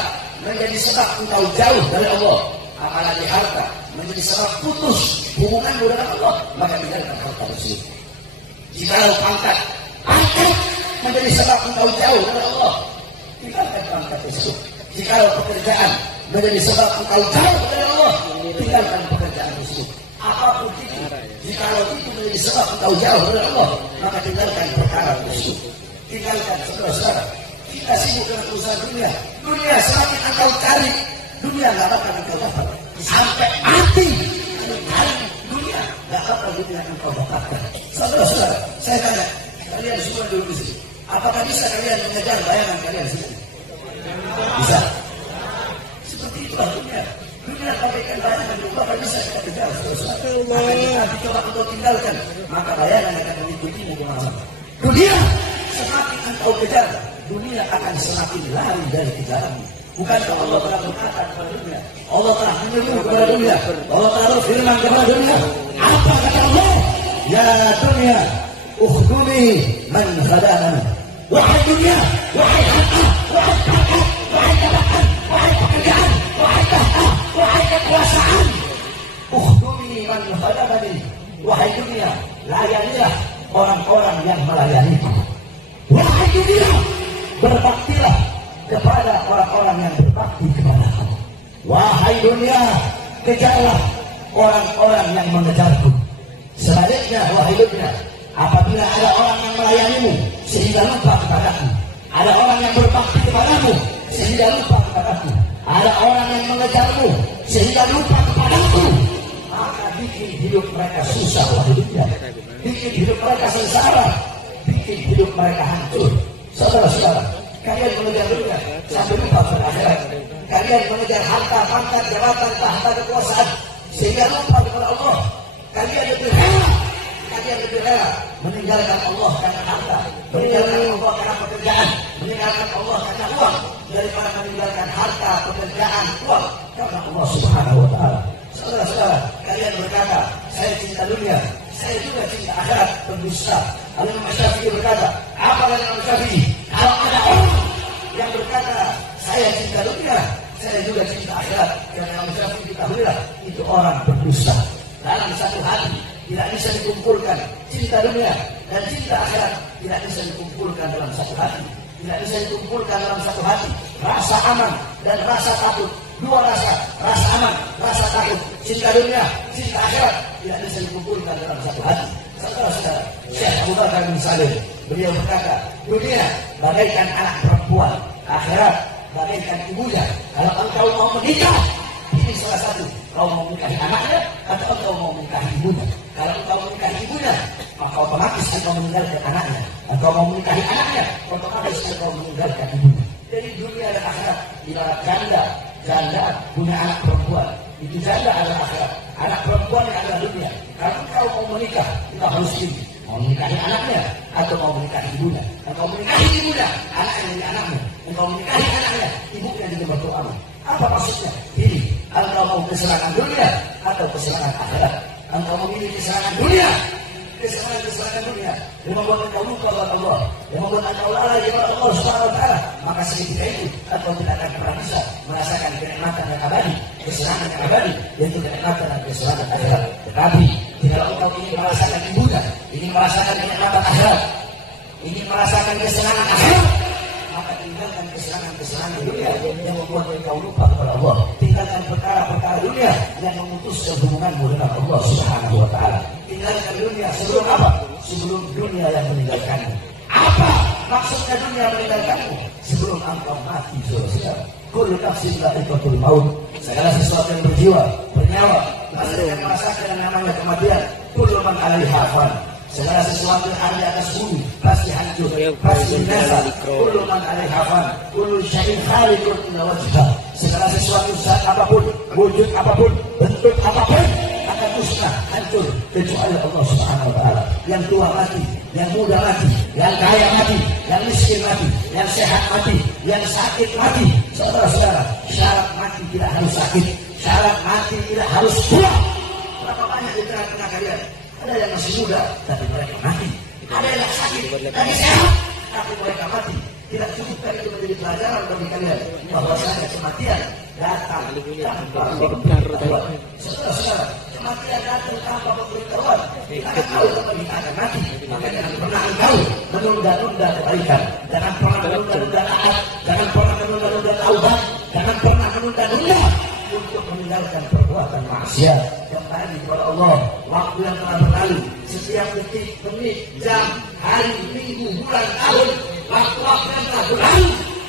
menjadi sebab engkau jauh dari Allah, apalagi harta menjadi sebab putus hubunganmu dengan Allah, maka tinggalkan harta tersebut. Jikalau pangkat menjadi sebab engkau jauh dari Allah, tinggalkan pangkat tersebut. Jikalau pekerjaan menjadi sebab engkau jauh dari Allah, tinggalkan pekerjaan tersebut. Apapun itu, jikalau itu menjadi sebab engkau jauh dari Allah, maka tinggalkan perkara tersebut. Tinggalkan, saudara-saudara. Kita sibuk dengan urusan dunia. Dunia semakin engkau cari, dunia nggak bakal engkau dapat. Sampai mati engkau cari dunia, nggak bakal dunia engkau dapatkan. Saudara-saudara, saya tanya, kalian semua duduk di sini, apakah bisa kalian mengejar bayangan kalian sendiri? Bisa. Seperti itulah dunia. Dunia bagaikan bayangan, bakal bisa kita kejar. Maka jika dicoba engkau tinggalkan, maka bayangan akan mengikutimu kemana-mana. Dunia semakin engkau kejar, dunia akan semakin lari dari kejaranmu. Bukankah Allah telah berkata kepada dunia, Allah telah menyeru kepada dunia, Allah telah berfirman kepada dunia, apa kata Allah? Ya dunia, ukhduni man khada'ani. Wahai dunia, wahai harta, wahai pangkat, wahai jabatan, wahai pekerjaan, wahai tahta, wahai kekuasaan, ukhduni man khada'ani. Wahai dunia, layanilah orang-orang yang melayaniku. Wahai dunia, berbaktilah kepada orang-orang yang berbakti kepada kamu. Wahai dunia, kejarlah orang-orang yang mengejarku. Sebaliknya, wahai dunia, apabila ada orang yang melayanimu sehingga lupa kepadaku, ada orang yang berbakti kepadamu sehingga lupa kepadaku, ada orang yang mengejarmu sehingga lupa kepadaku, maka bikin hidup mereka susah, wahai dunia. Bikin hidup mereka sengsara, bikin hidup mereka hancur. Saudara-saudara, kalian mengejar dunia sampai lupa pada akhirat. Kalian mengejar harta, pangkat, jabatan, tahta, kekuasaan sehingga lupa kepada Allah. Kalian lebih rela meninggalkan Allah karena harta, meninggalkan Allah karena pekerjaan, meninggalkan Allah karena uang, daripada meninggalkan harta, pekerjaan, uang karena Allah Subhanahu wa taala. Saudara-saudara, kalian berkata, saya cinta dunia, saya juga cinta akhirat, berdusta. Al-Imam Syafi'i berkata, apa Al-Imam Syafi'i? Kalau ada orang yang berkata, saya cinta dunia, saya juga cinta akhirat, karena Imam Syafi'i diketahuilah, itu orang berdusta. Dalam satu hati tidak bisa dikumpulkan cinta dunia dan cinta akhirat, tidak bisa dikumpulkan dalam satu hati, tidak bisa dikumpulkan dalam satu hati. rasa aman dan rasa takut. Dua rasa aman, rasa takut. Cinta dunia, cinta akhirat tidak bisa dikumpulkan dalam satu hati. Saudara-saudara, Syekh Abu Bakar bin Salim, beliau berkata, dunia bagaikan anak perempuan, akhirat bagaikan ibunya. Kalau engkau mau menikah, ini salah satu. Kau mau menikahi anaknya atau engkau mau menikahi ibunya. Kalau engkau menikahi ibunya, maka otomatis engkau meninggalkan anaknya. Engkau mau menikahi anaknya, otomatis engkau meninggalkan ibunya. Jadi dunia dan akhirat ibarat janda punya anak perempuan. Itu janda adalah akhirat. Anak perempuan yang adalah dunia. Kalau engkau mau menikah, kita harus pilih. Mau menikahi anaknya atau mau menikahi ibunya. Engkau menikahi ibunya, anaknya jadi anaknya. Engkau menikahi anaknya, ibunya jadi berdoa. Apa maksudnya? Pilih. Engkau mau kesenangan dunia atau kesenangan akhirat. Engkau memilih kesenangan dunia, kesenangan dunia yang membuat engkau lupa kepada Allah, yang membuat engkau lalai kepada Allah Subhanahu wa taala, maka seketika itu engkau tidak akan pernah bisa merasakan kenikmatan yang abadi, kesenangan yang abadi, yaitu kenikmatan dan kesenangan akhirat. Tetapi jika engkau ingin merasakan ibunya, ingin merasakan kenikmatan akhirat, ingin merasakan kesenangan akhirat, maka tinggalkan kesenangan dunia yang membuat engkau lupa kepada Allah. Tinggalkan perkara-perkara dunia yang memutuskan hubunganmu dengan Allah Subhanahu wa taala. Tinggalkan dunia sebelum apa? Sebelum dunia yang meninggalkanmu. Apa maksudnya dunia meninggalkanmu? Sebelum engkau mati, saudara. Kullu nafsin dha'iqatul maut. Segala sesuatu yang berjiwa, bernyawa, pasti akan merasakan yang namanya kematian. Kullu man 'alaiha fan. Segala sesuatu yang ada di atas bumi pasti hancur, pasti binasa. Kullu man 'alaiha fan, kullu syai'in khaliqun illa wajhah. Segala sesuatu saat apapun, wujud apapun, bentuk apapun akan musnah, hancur kecuali Allah Subhanahu wa taala. Yang tua mati, yang muda mati, yang kaya mati, yang miskin mati, yang sehat mati, yang sakit mati. Saudara-saudara, syarat mati tidak harus sakit, syarat mati tidak harus tua. Berapa banyak di tengah-tengah kalian? Ada yang masih muda, tapi mereka mati. Ada yang sakit, tapi sehat, tapi mereka mati. Tidak cukupkan itu menjadi pelajaran bagi kalian bahwasanya kematian datang tanpa pemberitahuan. Saudara-saudara, kematian datang tanpa pemberitahuan. Kita akan tahu kapan kita akan mati. Maka jangan pernah engkau menunda-nunda kebaikan. Jangan pernah menunda-nunda taat. Jangan pernah menunda-nunda taubat. Jangan pernah menunda-nunda untuk meninggalkan perbuatan maksiat. Kembali kepada Allah. Waktu yang telah berlalu, setiap detik, menit, jam, hari, minggu, bulan, tahun, waktu-waktu yang telah berlalu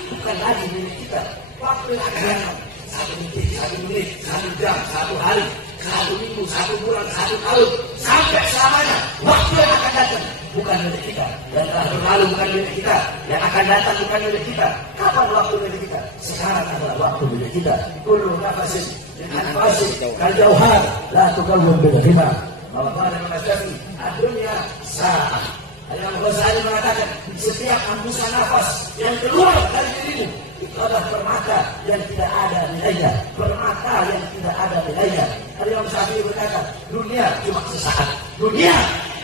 bukan lagi milik kita. Waktu yang akan datang, 1 detik, 1 menit, 1 jam, 1 hari, 1 minggu, 1 bulan, 1 tahun, sampai selamanya. Waktu yang akan datang bukan milik kita. Yang telah berlalu bukan milik kita. Yang akan datang bukan milik kita. Kapan waktu milik kita? Sekarang adalah waktu milik kita. Kullu nafasin min anfasin kal jauhar la tukawwin bil ghimar. Bahwa pada Syafi'i, dunia sa'ah. Al-Imam Ghazali mengatakan, setiap hembusan nafas yang keluar dari dirimu itu adalah permata yang tidak ada nilainya, permata yang tidak ada nilainya. Al-Imam Syafi'i berkata, dunia cuma sesaat, dunia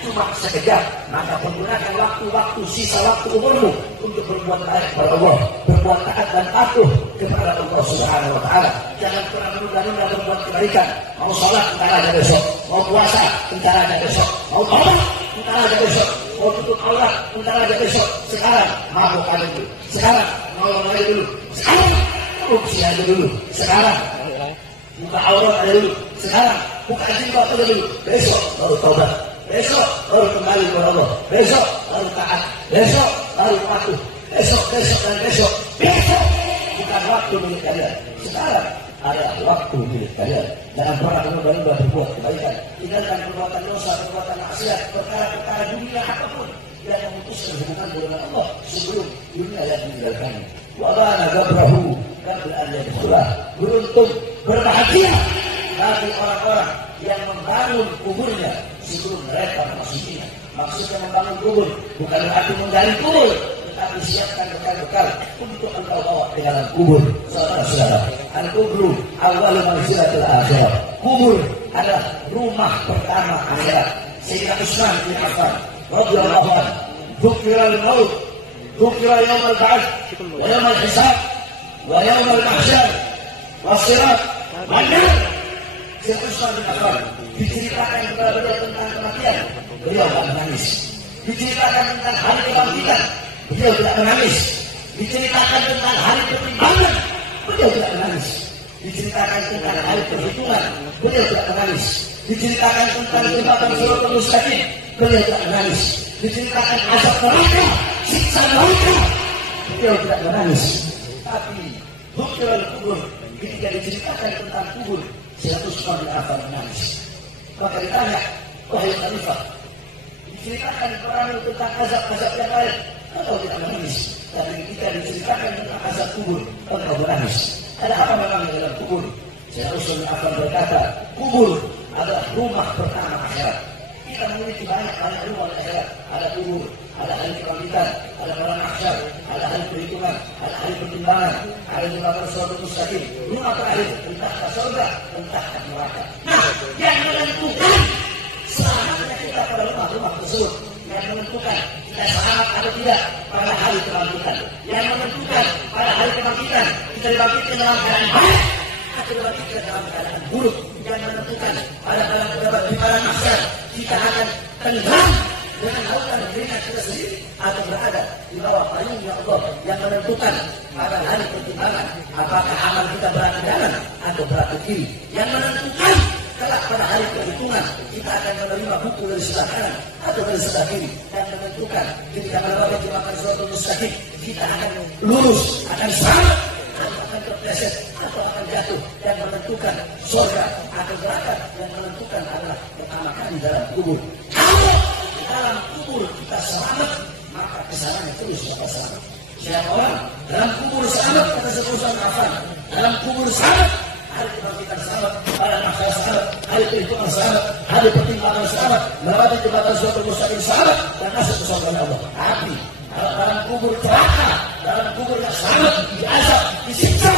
cuma sekejap. Maka pergunakan waktu-waktu sisa waktu umurmu untuk berbuat baik kepada Allah, berbuat taat dan patuh kepada Allah Subhanahu wa taala. Jangan pernah menunda-nunda berbuat kebaikan. Mau sholat entar aja besok, mau puasa entar aja besok, mau tobat entar aja besok, mau tutup aurat entar aja besok. Sekarang mabuk aja dulu, sekarang nolong aja dulu, sekarang korupsi aja dulu, sekarang buka aurat aja dulu, sekarang buka jilbab aja dulu, besok baru tobat, besok baru kembali kepada Allah, besok baru taat, besok baru patuh, besok dan besok bukan waktu milik kalian. Sekarang ada waktu milik kalian. Jangan pernah menunda-nunda berbuat kebaikan. Tinggalkan perbuatan dosa, perbuatan maksiat, perkara-perkara dunia apapun yang memutuskan hubungan dengan Allah sebelum dunia yang meninggalkannya. Wabana gabrahu qabla an yadkhula. Beruntung, berbahagia bagi orang-orang yang membangun kuburnya sebelum mereka memasukinya. Maksudnya membangun kubur bukan berarti menggali kubur, tetapi siapkan bekal-bekal untuk engkau bawa ke dalam kubur. Saudara-saudara, al-kubru awal manzilatul akhirah. Kubur adalah rumah pertama akhirat. Sayyidina Utsman bin Affan radhiyallahu anhu, dzukira al-maut, dzukira yaum al-ba'ts, wa yaum al-hisab, wa yaum al-mahsyar, wa sirat, wa nar. Sayyidina Utsman bin Affan diceritakan kepada beliau tentang kematian, beliau tidak menangis. Diceritakan tentang hari kebangkitan, beliau tidak menangis. Diceritakan tentang hari pertimbangan, diceritakan tentang hari perhitungan, beliau tidak menangis. Diceritakan tentang jembatan Shiratal Mustaqim, beliau tidak menangis. Diceritakan azab neraka, siksa neraka, beliau tidak menangis. Tapi Hukran kubur, ketika diceritakan tentang kubur, 100 kali akan menangis. Maka ditanya, wahai Khalifah, diceritakan perang tentang azab-azab yang lain, atau tidak menangis? Tapi ketika diceritakan tentang azab kubur, engkau menangis. Ada apa memang di dalam kubur? Saya Rasul akan berkata, kubur adalah rumah pertama akhirat. Kita memiliki banyak rumah di akhirat. Ada kubur, ada hari kebangkitan, ada malam mahsyar, ada hari perhitungan, ada hari pertimbangan, ada jembatan Shiratal Mustaqim. Rumah terakhir, entah ke surga, entah ke neraka. Nah, yang menentukan selamatnya kita pada rumah-rumah tersebut, yang menentukan kita selamat atau tidak pada hari kebangkitan, yang menentukan pada hari kebangkitan kita dibangkitkan dalam keadaan baik atau dibangkitkan dalam keadaan buruk, yang menentukan pada di malam mahsyar kita akan tenggelam dengan lautan keringat kita sendiri atau berada di bawah payungnya Allah, yang menentukan pada hari pertimbangan apakah amal kita berat kanan atau berat kiri, yang menentukan kelak pada hari perhitungan kita akan menerima buku dari sebelah kanan atau dari sebelah kiri, yang menentukan ketika melewati jembatan Shiratal Mustaqim kita akan lurus, akan selamat atau akan terpleset atau akan jatuh, yang menentukan surga atau neraka, yang menentukan adalah pertama kali dalam kubur. Kalau dalam kubur kita selamat, maka kesananya terus kita selamat. Siapa orang dalam kubur selamat, kata sepusan Affan, dalam kubur selamat, hari kebangkitan selamat, hari mahsyar selamat, hari perhitungan selamat, hari pertimbangan selamat, melewati jembatan Shiratal Mustaqim selamat, dan masuk ke surga Allah. Tapi dalam kubur celaka, dalam kubur yang selamat, diazab, disiksa,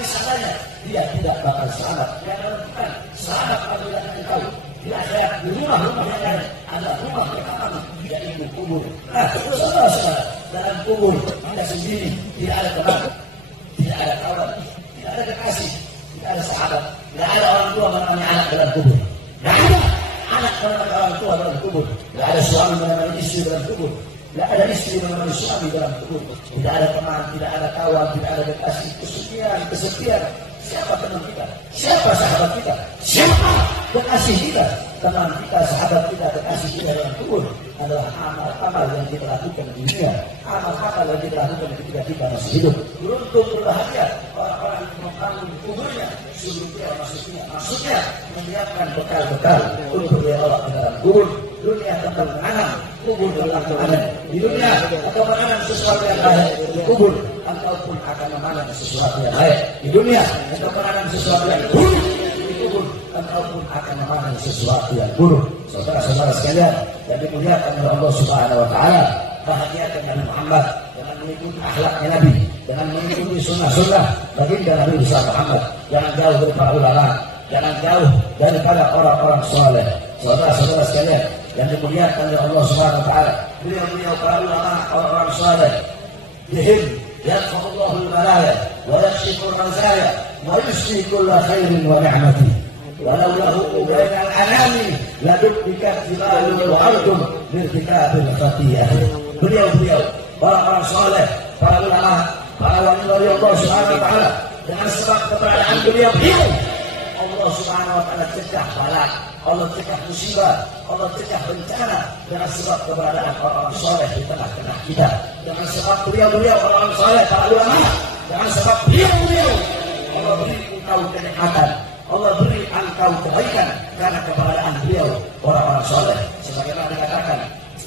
kesananya dia tidak bakal selamat. Yang menentukan selamat apabila engkau di akhirat, di rumah-rumah yang lain, ada rumah pertama, yaitu kubur. Nah, saudara-saudara, dalam kubur kita sendiri tidak ada teman, tidak ada kawan, tidak ada kekasih, tidak ada sahabat, tidak ada orang tua menemani anak dalam kubur. Tidak ada anak menemani orang tua dalam kubur. Tidak ada suami menemani istri dalam kubur. Tidak ada istri menemani suami dalam kubur. Tidak ada teman, tidak ada kawan, tidak ada kekasih, kesepian. Siapa teman kita? Siapa sahabat kita? Siapa kekasih kita? Teman kita, sahabat kita, kekasih kita dalam kubur adalah amal-amal yang kita lakukan di dunia, amal-amal yang kita lakukan ketika kita masih hidup. Beruntung berbahagia orang-orang yang membangun kuburnya sebelum dia maksudnya menyiapkan bekal-bekal untuk dia bawa ke dalam kubur. Dunia tentang menanam, kubur tentang memanen. Di dunia atau menanam sesuatu yang baik, di kubur engkau pun akan memanen sesuatu yang baik. Di dunia atau menanam sesuatu yang buruk, di kubur engkau pun akan memanen sesuatu yang buruk. Saudara-saudara sekalian yang dimuliakan oleh Allah Subhanahu wa taala, bahagiakan Nabi Muhammad dengan mengikuti akhlaknya Nabi, dengan mengikuti sunnah-sunnah baginda Nabi besar Muhammad. Jangan jauh dari para ulama, jangan jauh daripada orang-orang saleh. Saudara-saudara sekalian yang dimuliakan oleh Allah Subhanahu wa taala, beliau para ulama, orang-orang saleh, bihim yarfa'ullahu al-balaya wa yakshifu al-razaya wa yusri kulla khairin wa ni'mati walau lahu baina al-anami la dubbika jibalun wa ardun birtikabil fatiyah. Beliau orang-orang saleh, para ulama, para wali Allah Subhanahu wa taala, dengan sebab keberadaan beliau Allah Subhanahu wa taala cegah bala, Allah cegah musibah, Allah cegah bencana dengan sebab keberadaan orang-orang saleh di tengah-tengah kita. Dengan sebab beliau orang-orang saleh, para ulama, dengan sebab beliau Allah beri engkau kenikmatan, Allah beri engkau kebaikan karena keberadaan beliau orang-orang saleh. Sebagaimana dikatakan,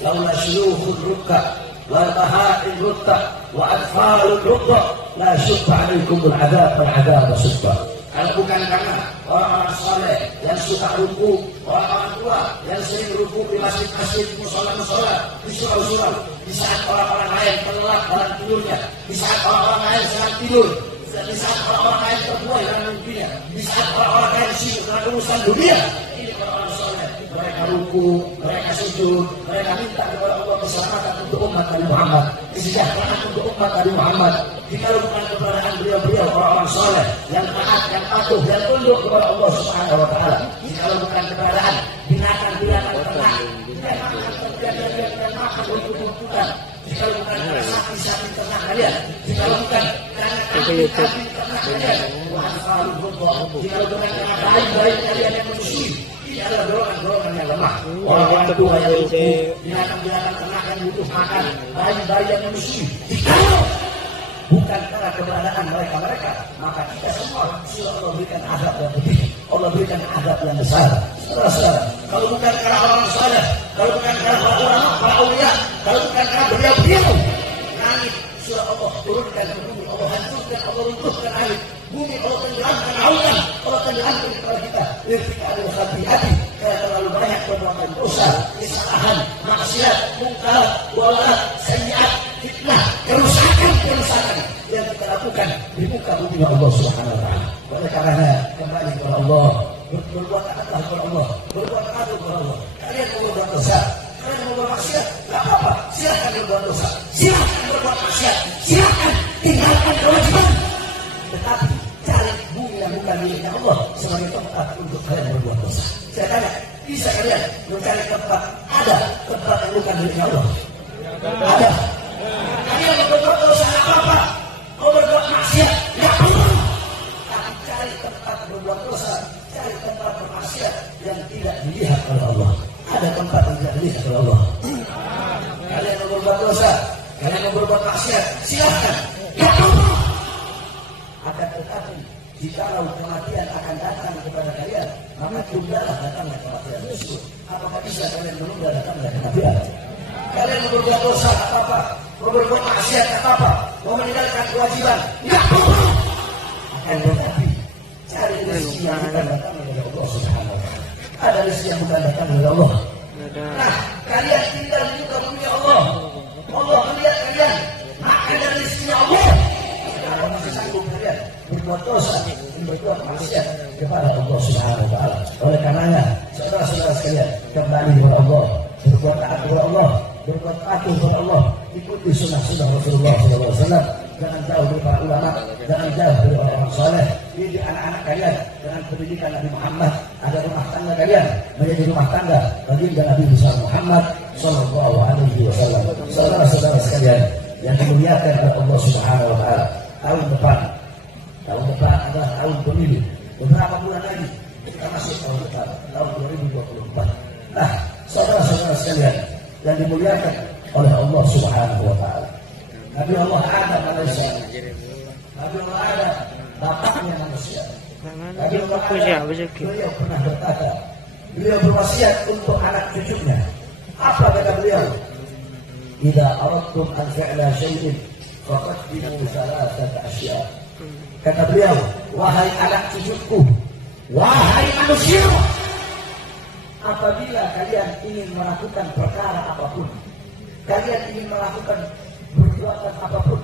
laula syuyukhur rukka wa baha'il rukka wa atfalul rukka la syukka 'alaikumul 'adzab wal 'adzab syukka. Kalau bukan karena orang-orang saleh yang suka ruku, orang-orang tua yang sering ruku di masjid-masjid, musola-musola, di surau-surau, di saat orang-orang lain terlelap dalam tidurnya, di saat orang-orang lain sedang tidur, di saat orang-orang lain terbuai dalam mimpinya, di saat orang-orang lain sibuk dengan urusan dunia, ini orang-orang saleh, mereka ruku, mereka sujud, mereka minta kepada Allah keselamatan untuk umat Nabi Muhammad, kesejahteraan untuk umat Nabi Muhammad. Jika bukan keberadaan beliau orang-orang saleh yang taat, yang patuh, dan tunduk kepada Allah Subhanahu wa taala, jika bukan keberadaan binatang-binatang ternak yang makan untuk tumpukan, jika bukan sapi-sapi ternak kalian, jika bukan karena kambing ternak kalian, Tuhan selalu berdoa. Jika dengan anak baik-baik kalian yang menyusui, ini adalah golongan-golongan yang lemah. Orang tua yang lumpuh, binatang-binatang ternak yang butuh makan, bayi-bayi yang menyusui. Jikalau bukan karena keberadaan mereka, maka kita semua sudah Allah berikan azab yang pedih, Allah berikan azab yang besar. Saudara-saudara, kalau bukan karena orang saleh, kalau bukan karena para ulama, para aulia, kalau bukan karena beliau-beliau, langit sudah Allah turunkan ke bumi, Allah hancurkan, Allah runtuhkan langit, bumi Allah tenggelamkan aulia, Allah tenggelamkan kepala kita. Ketika ada hati-hati, karena terlalu banyak perbuatan dosa, kesalahan, maksiat, mungkar, wala, sayyiat, fitnah, kerusakan yang kita lakukan di muka bumi Allah Subhanahu wa taala. Oleh karena kembali kepada Allah, berbuat taat kepada Allah, berbuat taat kepada Allah. Kalian mau berbuat dosa, kalian mau berbuat maksiat, tidak apa-apa. Silakan berbuat dosa, silakan berbuat maksiat, silakan tinggalkan kewajiban. Tetapi cari bumi yang bukan miliknya Allah sebagai tempat untuk kalian berbuat dosa. Saya tanya, bisa kalian mencari tempat? Ada tempat yang bukan miliknya Allah? Ada. Kalian berbuat dosa apa-apa, mau berbuat maksiat, tidak apa-apa. Tapi cari tempat berbuat dosa, cari tempat bermaksiat yang tidak dilihat oleh Allah. Ada tempat yang tidak dilihat oleh Allah. Kalian mau berbuat dosa, kalian mau berbuat maksiat, silahkan, tidak apa-apa. Akan tetapi, jikalau kematian akan datang kepada kalian, maka tunggalah datangnya kematian tersebut. Apakah bisa kalian menunda datangnya kematian? Kalian mau berbuat dosa apa-apa, mau berbuat maksiat apa-apa, mau meninggalkan kewajiban, tidak apa-apa. Akan tetapi cari rezeki yang bukan datang dari Allah Subhanahu wa taala. Ada rezeki yang bukan datang dari Allah. Nah, kalian tinggal di muka bumi Allah. Allah melihat kalian, makan dari rezekinya Allah. Sekarang masih sanggup kalian berbuat dosa, berbuat maksiat kepada Allah Subhanahu wa taala. Oleh karenanya, saudara-saudara sekalian, kembali kepada Allah, berbuat taat kepada Allah, berbuat patuh kepada Allah, ikuti sunnah-sunnah Rasulullah SAW. Jangan jauh dari para ulama, jangan jauh dari orang saleh. Didik anak-anak kalian dengan pendidikan Nabi Muhammad. Ada rumah tangga kalian menjadi rumah tangga baginda Nabi besar Muhammad Sallallahu Alaihi Wasallam. Saudara-saudara sekalian yang dimuliakan oleh Allah Subhanahu Wa Taala, tahun depan adalah tahun pemilu. Beberapa bulan lagi kita masuk tahun depan, tahun 2024. Nah, saudara-saudara sekalian yang dimuliakan oleh Allah Subhanahu Wa Taala, Nabi Allah Adam alaihissalam, Nabi Allah Adam bapaknya manusia. Nabi Allah Adam, beliau pernah berkata, beliau berwasiat untuk anak cucunya. Apa kata beliau? Idza aradtum an fi'la syai'in faqaddimu thalathata asya'. Kata beliau, wahai anak cucuku, wahai manusia, apabila kalian ingin melakukan perkara apapun, kalian ingin melakukan perbuatan apapun,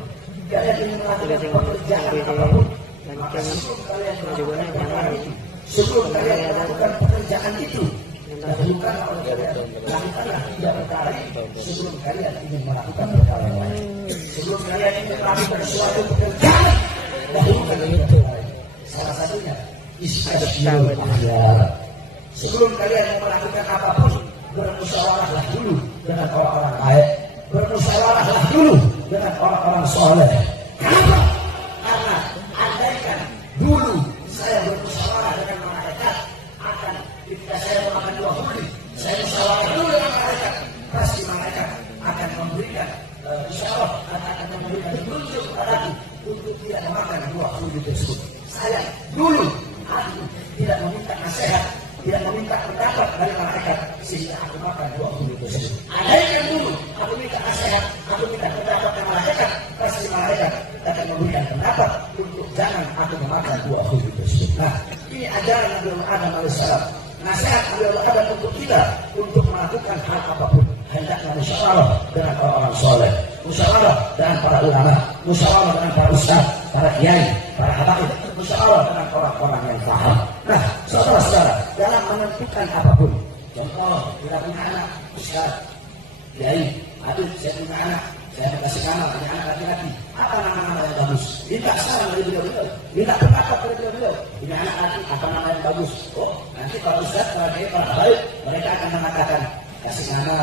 kalian ingin melakukan pekerjaan apapun, maka sebelum kalian melakukan perkara itu, sebelum kalian melakukan pekerjaan itu, dahulukan oleh kalian, lakukanlah tiga perkara itu sebelum kalian ingin melakukan perkara lain. Sebelum kalian ingin melakukan suatu pekerjaan, dahulukan tiga perkara itu. Salah satunya istighfar akhyar. Sebelum kalian melakukan apapun, bermusyawarahlah dulu dengan orang-orang baik, bermusyawarahlah dulu dengan orang-orang soleh. Kenapa? Karena andaikan dulu saya bermusyawarah dengan malaikat, akan ketika saya makan buah budi, saya musyawarah dulu dengan malaikat, pasti malaikat akan memberikan isyarat, akan memberikan petunjuk kepadaku untuk tidak memakan buah budi tersebut. Saya dulu aku tidak meminta nasihat, tidak meminta pendapat dari malaikat sehingga aku makan buah budi tersebut. Andaikan dulu aku minta nasihat, aku minta pendapat dari malaikat, pasti malaikat akan memberikan pendapat untuk jangan aku memakan buah budi tersebut. Nah, ini ajaran Nabi Adam alaihissalam. Nasihat Nabi Adam untuk kita untuk melakukan hal apapun, hendaknya musyawarah dengan orang-orang soleh, musyawarah dengan para ulama, musyawarah dengan para ustaz, para kiai, para habaib, musyawarah dengan orang-orang yang paham. Nah, saudara-saudara, dalam menentukan apapun, contoh kita punya anak ustaz, kiai, aduh saya punya anak, saya kasih nama punya anak laki-laki, apa nama-nama yang bagus? Minta saran dari beliau-beliau, minta pendapat dari beliau-beliau. Ini anak laki, apa nama yang bagus? Oh, nanti para ustaz, para kiai, para habaib, mereka akan mengatakan kasih nama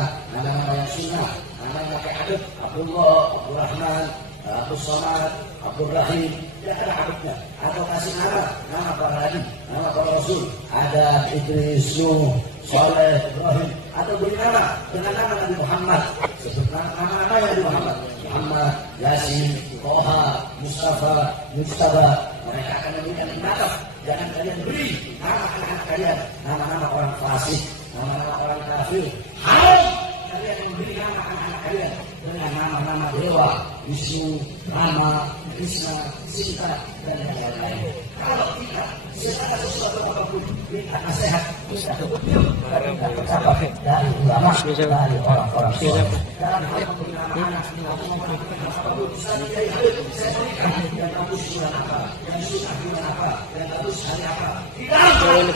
yang sunnah, nama yang pakai adab, Abdullah, Abdul Rahman, Abdul Somad, Abdul Rahim, tidak ada hadisnya. Atau kasih nama para nabi, nama para rasul, ada Idris, Nuh, Saleh, Ibrahim, atau beri nama dengan nama Nabi Muhammad, sebut nama-nama Nabi Muhammad, Muhammad, Yasin, Toha, Mustafa, Mujtaba. Mereka akan memberikan nama. Jangan kalian beri nama anak-anak kalian nama-nama orang fasik, nama-nama orang kafir. Haram kalian memberi nama anak-anak kalian dengan nama-nama dewa, Wisnu, Rama, Krishna, Sita, dan yang lain-lain. Kalau tidak, segala sesuatu apapun minta nasihat, minta petunjuk, minta percapai dari ulama, dari orang-orang soleh. Dalam hal memberi nama anak, aku memberikan apapun, saya berikan yang bagus bulan apa, yang sunnah bulan apa, yang bagus hari apa. Tidak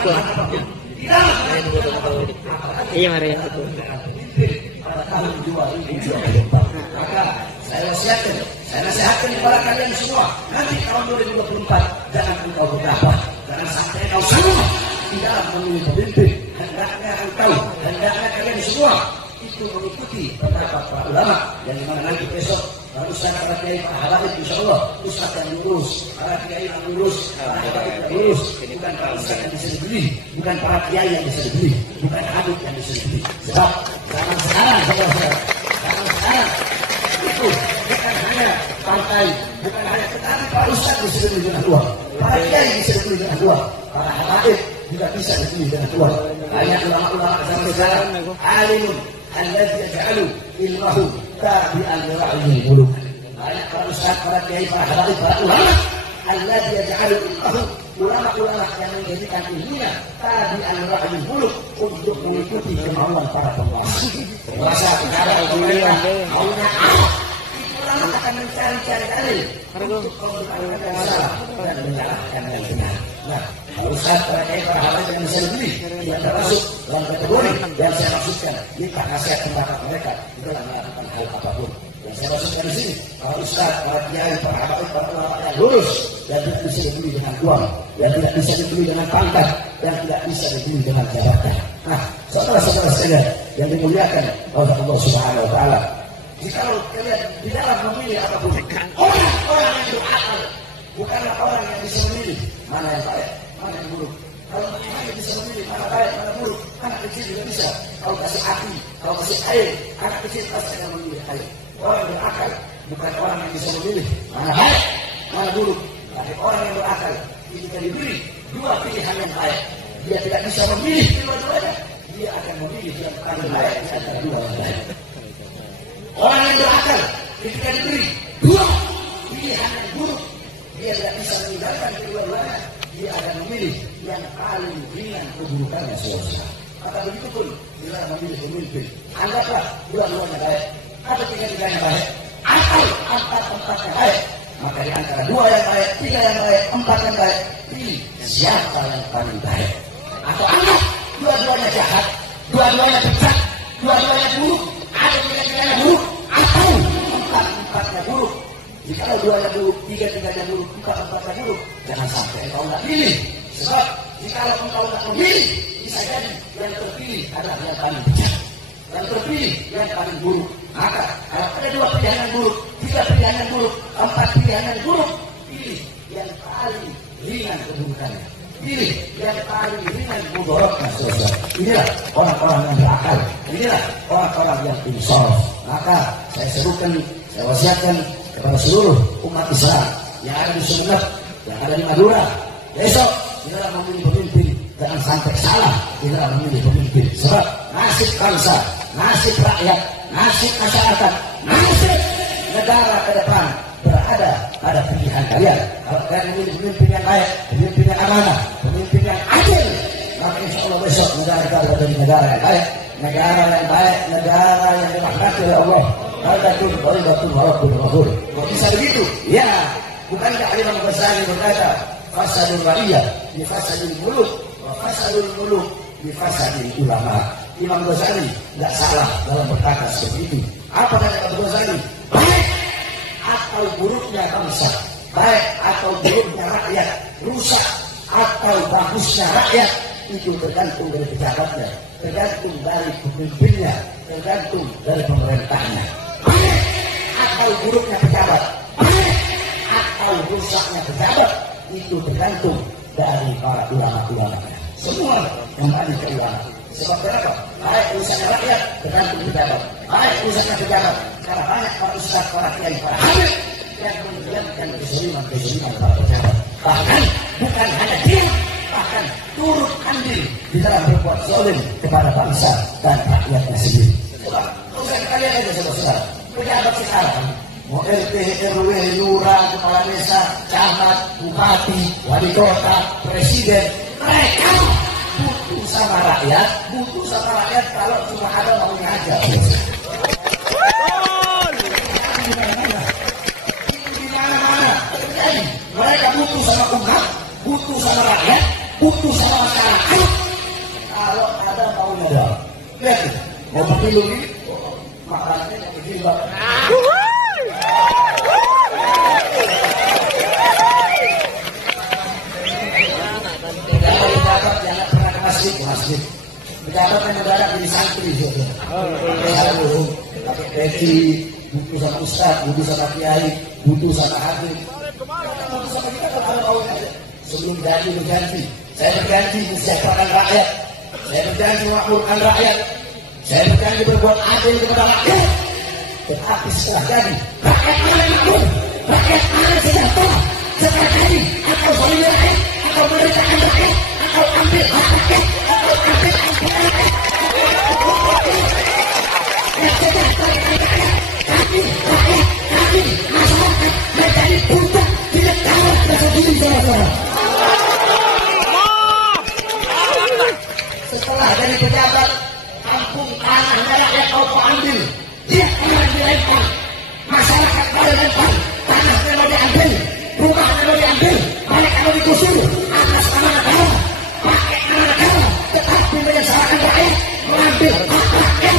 apapun, tidak iya mari itu. Pada tahun 2024. Maka saya nasihatkan kepada kalian semua, nanti tahun 2024 jangan engkau bergabah, jangan sampai engkau semua di dalam memilih pemimpin. Hendaknya kalian semua itu mengikuti pendapat para ulama, yang dimana nanti besok Ustaz para kiai Pak Habaib insyaallah Ustaz yang lurus, para kiai yang lurus, para habaib yang lurus, bukan para ustaz yang bisa dibeli, bukan para kiai yang bisa dibeli, bukan habib yang bisa dibeli. Sebab zaman sekarang itu bukan hanya partai, bukan hanya tetapi para ustaz bisa dibeli dengan uang, para kiai bisa dibeli dengan uang, para habaib juga bisa dibeli dengan uang. Banyak ulama-ulama zaman sekarang alimun alladzi yaj'alu ilmahu tabi'an li ra'yil muluk. Banyak para ustaz, para kiai, para habaib, para ulama alladzi yaj'alu ilmahu, ulama-ulama yang menjadikan ilmunya tabi'an li ra'yil muluk, untuk mengikuti kemauan para penguasa. Penguasa negara pemerintah maunya ulama akan mencari-cari dalil untuk membenarkan salah dan menyalahkan yang benar. Nah, para ustaz, para kiai, para habaib yang bisa dibeli tidak termasuk dalam kategori yang saya maksudkan minta nasihat pendapat mereka itu dalam melakukan hal apapun. Yang saya maksudkan di sini para ustaz, para kiai, para habaib, para ulama yang lurus dan tidak bisa dibeli dengan uang, yang tidak bisa dibeli dengan pangkat, yang tidak bisa dibeli dengan jabatan. Nah, saudara-saudara sekalian yang dimuliakan oleh Allah Subhanahu wa taala, jikalau kalian di dalam memilih apapun, orang yang berakal bukanlah orang yang bisa memilih mana yang baik, mana yang buruk. Kalau hanya bisa memilih mana baik, mana buruk, anak kecil juga bisa. Kalau kasih api, kalau kasih air, anak kecil pasti akan memilih air. Orang yang berakal bukan orang yang bisa memilih mana baik, mana buruk. Tapi orang yang berakal ketika diberi dua pilihan yang baik, dia tidak bisa memilih kedua-duanya. Dia akan memilih yang paling baik di antara dua yang baik. Orang yang berakal ketika diberi dua pilihan yang buruk, dia tidak bisa meninggalkan kedua-duanya. Dia akan memilih yang paling ringan keburukannya selesai. Maka begitu pun bila memilih pemimpin, anggaplah dua-duanya baik, atau tiga-tiganya baik, atau empat-empatnya baik. Maka di antara dua yang baik, tiga yang baik, empat yang baik, pilih siapa yang paling baik. Atau anggap dua-duanya jahat, dua-duanya bejat, dua-duanya buruk, atau tiga-tiganya buruk, atau empat-empatnya buruk. Jika duanya buruk, tiga-tiganya buruk, empat-empatnya buruk, jangan sampai engkau nggak pilih. Sebab jika engkau nggak memilih, bisa jadi yang terpilih adalah yang paling bejat, yang terpilih yang paling buruk. Maka kalau ada dua pilihan yang buruk, tiga pilihan yang buruk, empat pilihan yang buruk, pilih yang paling ringan keburukannya, pilih yang paling ringan mudaratnya. Inilah orang-orang yang berakal, inilah orang-orang yang insaf. Maka saya serukan, saya wasiatkan kepada seluruh umat Islam yang ada di Sumeneb, yang ada di Madura, besok di dalam memilih pemimpin jangan sampai salah di dalam memilih pemimpin. Sebab nasib bangsa, nasib rakyat, nasib masyarakat, nasib negara ke depan berada pada pilihan kalian. Kalau kalian memilih pemimpin yang baik, pemimpin yang amanah, pemimpin yang adil, maka insya Allah besok negara kita akan menjadi negara yang baik, negara yang dirahmati oleh Allah. Walidatul warabbul ghafur. Kok bisa begitu? Ya, bukankah Imam Ghazali berkata, fasadul ra'iyah bi fasadil muluk wa fasadul muluk bi fasadil ulama. Imam Ghazali tidak salah dalam berkata seperti itu. Apa kata Imam Ghazali? Baik atau buruknya bangsa, baik atau buruknya rakyat, rusak atau bagusnya rakyat, itu tergantung dari pejabatnya, tergantung dari pemimpinnya, tergantung dari pemerintahnya. Baik atau buruknya pejabat, baik atau mau rusaknya pejabat itu tergantung dari para ulama-ulama. Semua yang ada ke ulama. Sebab kenapa? Baik rusaknya rakyat tergantung pejabat. Baik rusaknya pejabat karena banyak para ustaz, para kiai, para habib yang menjalankan kezaliman para pejabat. Bahkan bukan hanya dia, bahkan turut andil di dalam berbuat zalim kepada bangsa dan rakyatnya sendiri. Sebab urusan kalian aja saudara-saudara, pejabat sekarang mau RT, RW, lurah, kepala desa, camat, bupati, wali kota, presiden, mereka butuh sama rakyat kalau cuma ada maunya aja. Di mana-mana terjadi. Mereka butuh sama umat, butuh sama rakyat, butuh sama masyarakat. Kalau ada maunya ada. Lihat nih, mau pemilu ini, makanannya yang begini banget. Pejabat jangan pernah ke masjid. Pejabat yang mendadak jadi santri. Pakai peci, butuh sama ustaz, butuh sama kiai, butuh sama hakim. Butuh sama kita kalau ada maunya. Sebelum jadi berganti, saya berganti mensejahterakan rakyat, saya berganti memakmurkan rakyat, saya berganti berbuat adil kepada rakyat. Tetapi setelah jadi, rakyat mana makmur, rakyat mana sejahtera, setelah jadi, atau saling rakyat, atau menderitakan rakyat, atau ambil hak rakyat, atau ambil ampunan rakyat, yang sejahtera rakyat, kami, masyarakat, menjadi budak di negara tersebut, saudara. Setelah dari pejabat, kampung tanah rakyat kau ambil, dia akan dilempar, masyarakat mau dilempar, tanah mau diambil, rumah mau diambil, balik mau digusur, atas nama negara, pakai nama negara, tetapi menyesalkan rakyat, mengambil hak rakyat.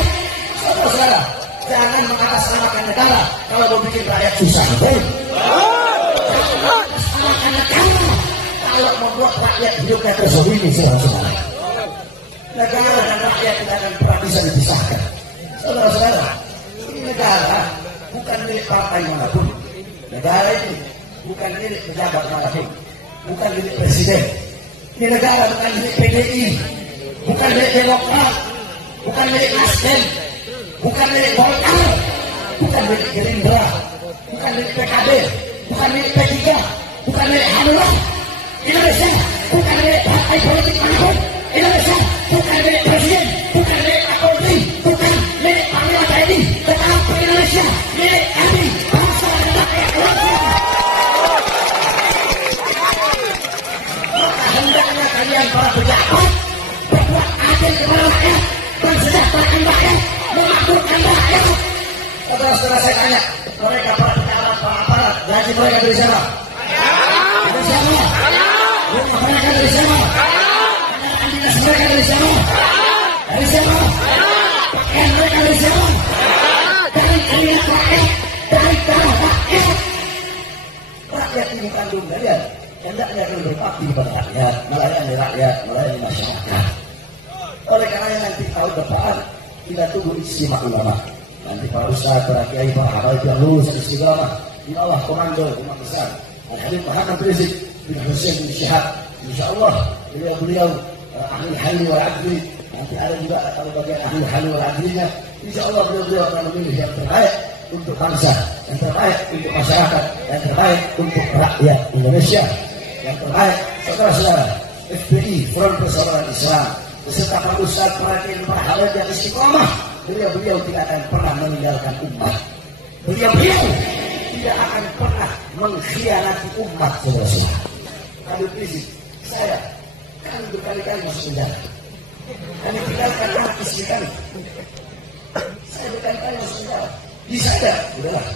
Saudara-saudara, jangan mengatasnamakan negara kalau mau bikin rakyat susah. Mengatasnamakan negara kalau membuat rakyat hidupnya terzalimi, saudara-saudara. Negara dan rakyat tidak akan pernah bisa dipisahkan. Saudara-saudara, ini negara bukan milik partai manapun. Negara ini bukan milik pejabat manapun, bukan milik presiden. Ini negara bukan milik PDI, bukan milik Demokrat, bukan milik Nasdem, bukan milik Golkar, bukan milik Gerindra, bukan milik PKB, bukan milik P3, bukan milik Hanura. Indonesia bukan milik partai politik manapun. Indonesia bukan milik presiden, bukan milik Kapolri, bukan milik Panglima TNI, tetapi Indonesia milik kami, bangsa dan rakyat Indonesia. Maka hendaknya kalian para pejabat berbuat adil kepada rakyat, mensejahterakan rakyat, memakmurkan rakyat. Saudara-saudara, saya tanya, mereka para pejabat, para aparat, gaji mereka dari siapa? Dari siapa? Rumah mereka dari siapa? Mereka dari siapa? Dari siapa? Pakaian mereka dari siapa? Dari keringat rakyat, dari darah rakyat. Rakyat ini kandung kalian. Hendaknya kalian berbakti kepada rakyat, melayani rakyat, melayani masyarakat. Oleh karena nanti tahun depan kita tunggu istimewa ulama. Nanti para ustaz, para kiai, para habaib yang lulus dari istiqamah di bawah komando umat besar Al-Habib Muhammad Rizik bin Hussein bin Syihab. Insyaallah beliau ahli halil wal adli, nanti ada juga kalau bagian ahli halil wal adlinya, insyaallah beliau akan memilih yang terbaik untuk bangsa, yang terbaik untuk masyarakat, yang terbaik untuk rakyat Indonesia, yang terbaik. Saudara-saudara, FPI Front Persaudaraan Islam beserta para ustaz, para kiai, para habaib yang istiqamah, beliau tidak akan pernah meninggalkan umat. Beliau tidak akan pernah mengkhianati umat, saudara-saudara. Habib Rizik, saya kami berkali-kali masuk penjara. Kami tinggalkan anak istri kami. Saya berkali-kali masuk penjara. Bisa ada, udahlah.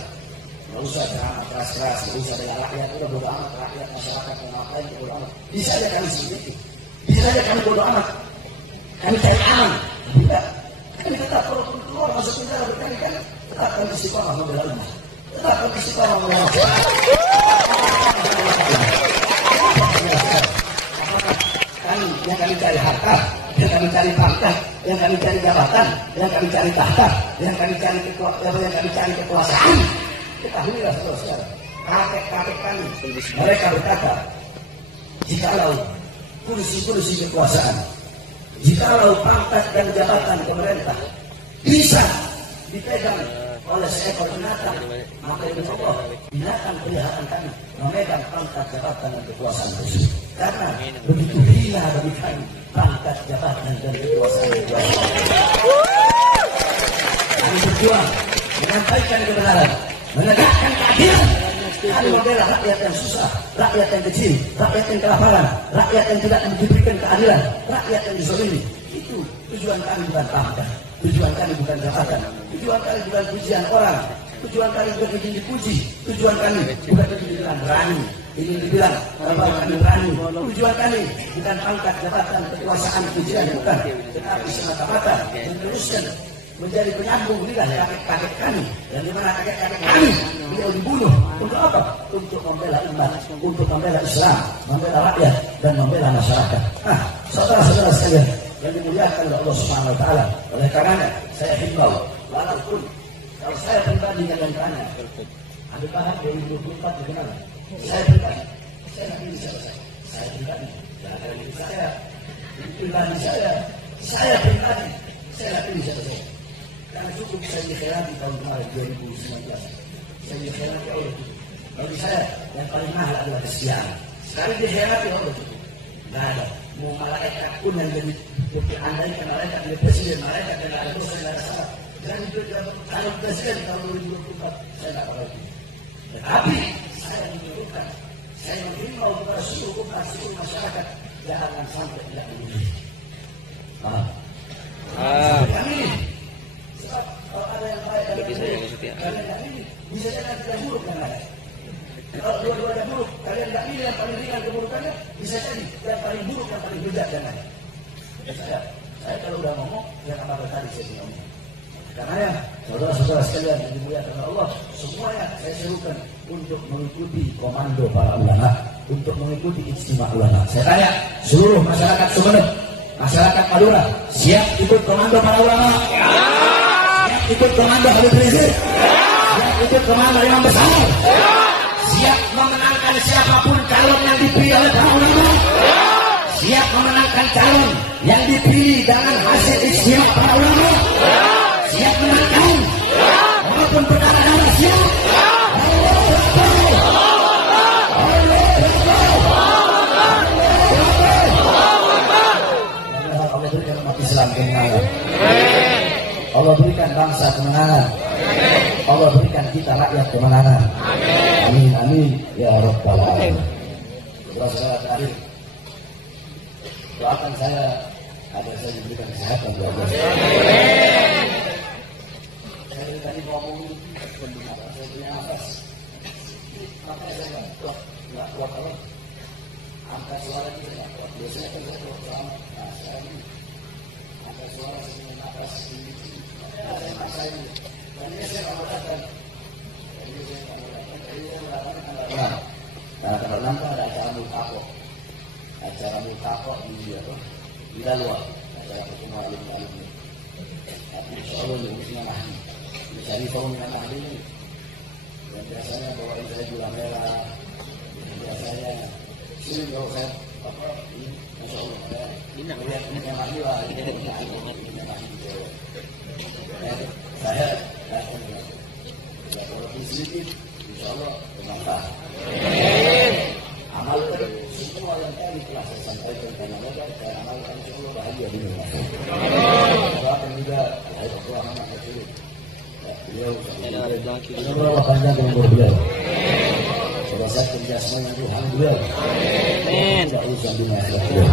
Nggak usah ceramah keras-keras, nggak usah dengan rakyat, udah bodo amat rakyat, masyarakat, mau ngapain, bodo amat. Bisa aja kami seperti itu. Bisa aja kami bodo amat. Kami cari aman. Tidak. Kami tetap kalau keluar masuk penjara berkali-kali, tetap kami istiqomah membela umat. Tetap kami istiqomah membela umat. Yang kami cari harta, yang kami cari pangkat, yang kami cari jabatan, yang kami cari tahta, yang kami cari kekuasaan. Ketahuilah saudara-saudara, kakek-kakek kami, mereka berkata, jikalau kursi-kursi kekuasaan, jikalau pangkat dan jabatan pemerintah bisa dipegang oleh seekor binatang, maka itu Allah binatang peliharaan kami memegang pangkat jabatan dan kekuasaan tersebut. Karena begitu hina bagi kami pangkat jabatan dan kekuasaan itu. Kami berjuang menyampaikan kebenaran, menegakkan keadilan. Kami membela rakyat yang susah, rakyat yang kecil, rakyat yang kelaparan, rakyat yang tidak diberikan keadilan, rakyat yang dizalimi. Itu tujuan kami, bukan pangkat. Tujuan kami bukan jabatan. Tujuan kami bukan pujian orang. Tujuan kami bukan ingin dipuji. Tujuan kami bukan ingin dibilang berani. Ingin dibilang bahwa kami berani. Tujuan kami bukan pangkat, jabatan, kekuasaan, pujian, bukan. Tetapi semata-mata meneruskan menjadi penyambung lidah kakek-kakek kami, dan di mana kakek-kakek kami beliau dibunuh untuk apa? Untuk membela umat, untuk membela Islam, membela rakyat dan membela masyarakat. Nah, saudara-saudara sekalian yang dimuliakan oleh Allah Subhanahu Wa Taala, oleh karena saya himbau, walaupun kalau saya pribadi yang tanya, ada bahan 2024 bagaimana? Saya pribadi, saya tidak pilih siapa saya pribadi, saya pribadi, saya pribadi, saya tidak pilih siapa saya. Karena cukup saya dikhianati tahun kemarin 2019. Saya dikhianati Allah cukup. Bagi saya yang paling mahal adalah kesetiaan. Sekali dikhianati Allah cukup. Tidak ada. Mau malaikat pun yang jadi bukti andaikan malaikat dari presiden, malaikat yang ada dosa, tidak ada salah. Dan itu kalau presiden tahun 2024 saya tidak tahu itu. Tetapi saya menunjukkan, saya menghimbau kepada seluruh umat, seluruh masyarakat jangan sampai tidak memilih. Paham? Kami kalau ada yang baik dan kalian tidak pilih, bisa jadi tidak buruk yang lain. Kalau dua-duanya buruk, kalian tidak pilih yang paling ringan keburukannya, bisa jadi yang paling buruk, yang paling bejat yang lain. Saya kalau udah ngomong, yang apa tadi saya ngomong. Karena ya, saudara-saudara sekalian yang dimuliakan oleh Allah, semuanya saya serukan untuk mengikuti komando para ulama, untuk mengikuti ijtima ulama. Saya tanya seluruh masyarakat Sumeneb, masyarakat Madura, siap ikut komando para ulama? Ikut komando Habib Rizik, siap ikut komando Imam Besar, siap memenangkan siapapun calon yang dipilih oleh para ulama, siap memenangkan calon yang dipilih dengan hasil ijtima para ulama, siap menangkan walaupun perkara darah, siap. Allah berikan umat Islam kemenangan. Allah berikan bangsa kemenangan. Allah berikan kita rakyat kemenangan. Amin, amin ya Rabbal alamin. Saudara-saudara terakhir, doakan saya agar saya diberikan kesehatan ya Allah. Saya tadi ngomong saya punya nafas, makanya saya nggak kuat kalau angkat suara itu nggak kuat. Biasanya kan saya kuat sama. Nah sekarang ini angkat suara saya nafas ini. Nah, kalau nanti ada acara multaqo di Dalwa, acara pertemuan alim-alim ini. Tapi insya Allah ini usinya ahli, misalnya tahun dengan ahli ini, dan biasanya bawain saya gula merah, biasanya sini kalau saya apa ini, insya Allah saya melihat ini yang ahli lah, ini yang ahli Jawa. Saya akan ya walaupun sedikit, insya Allah bermanfaat. Amalkan semua yang tadi telah saya sampaikan karena saya amalkan insya Allah bahagia di dunia. Doakan juga saya berdoa anak kecil. Beliau semoga panjang dengan beliau. Sudah saya kerja semuanya Tuhan beliau. Amin. Tidak usah dunia beliau.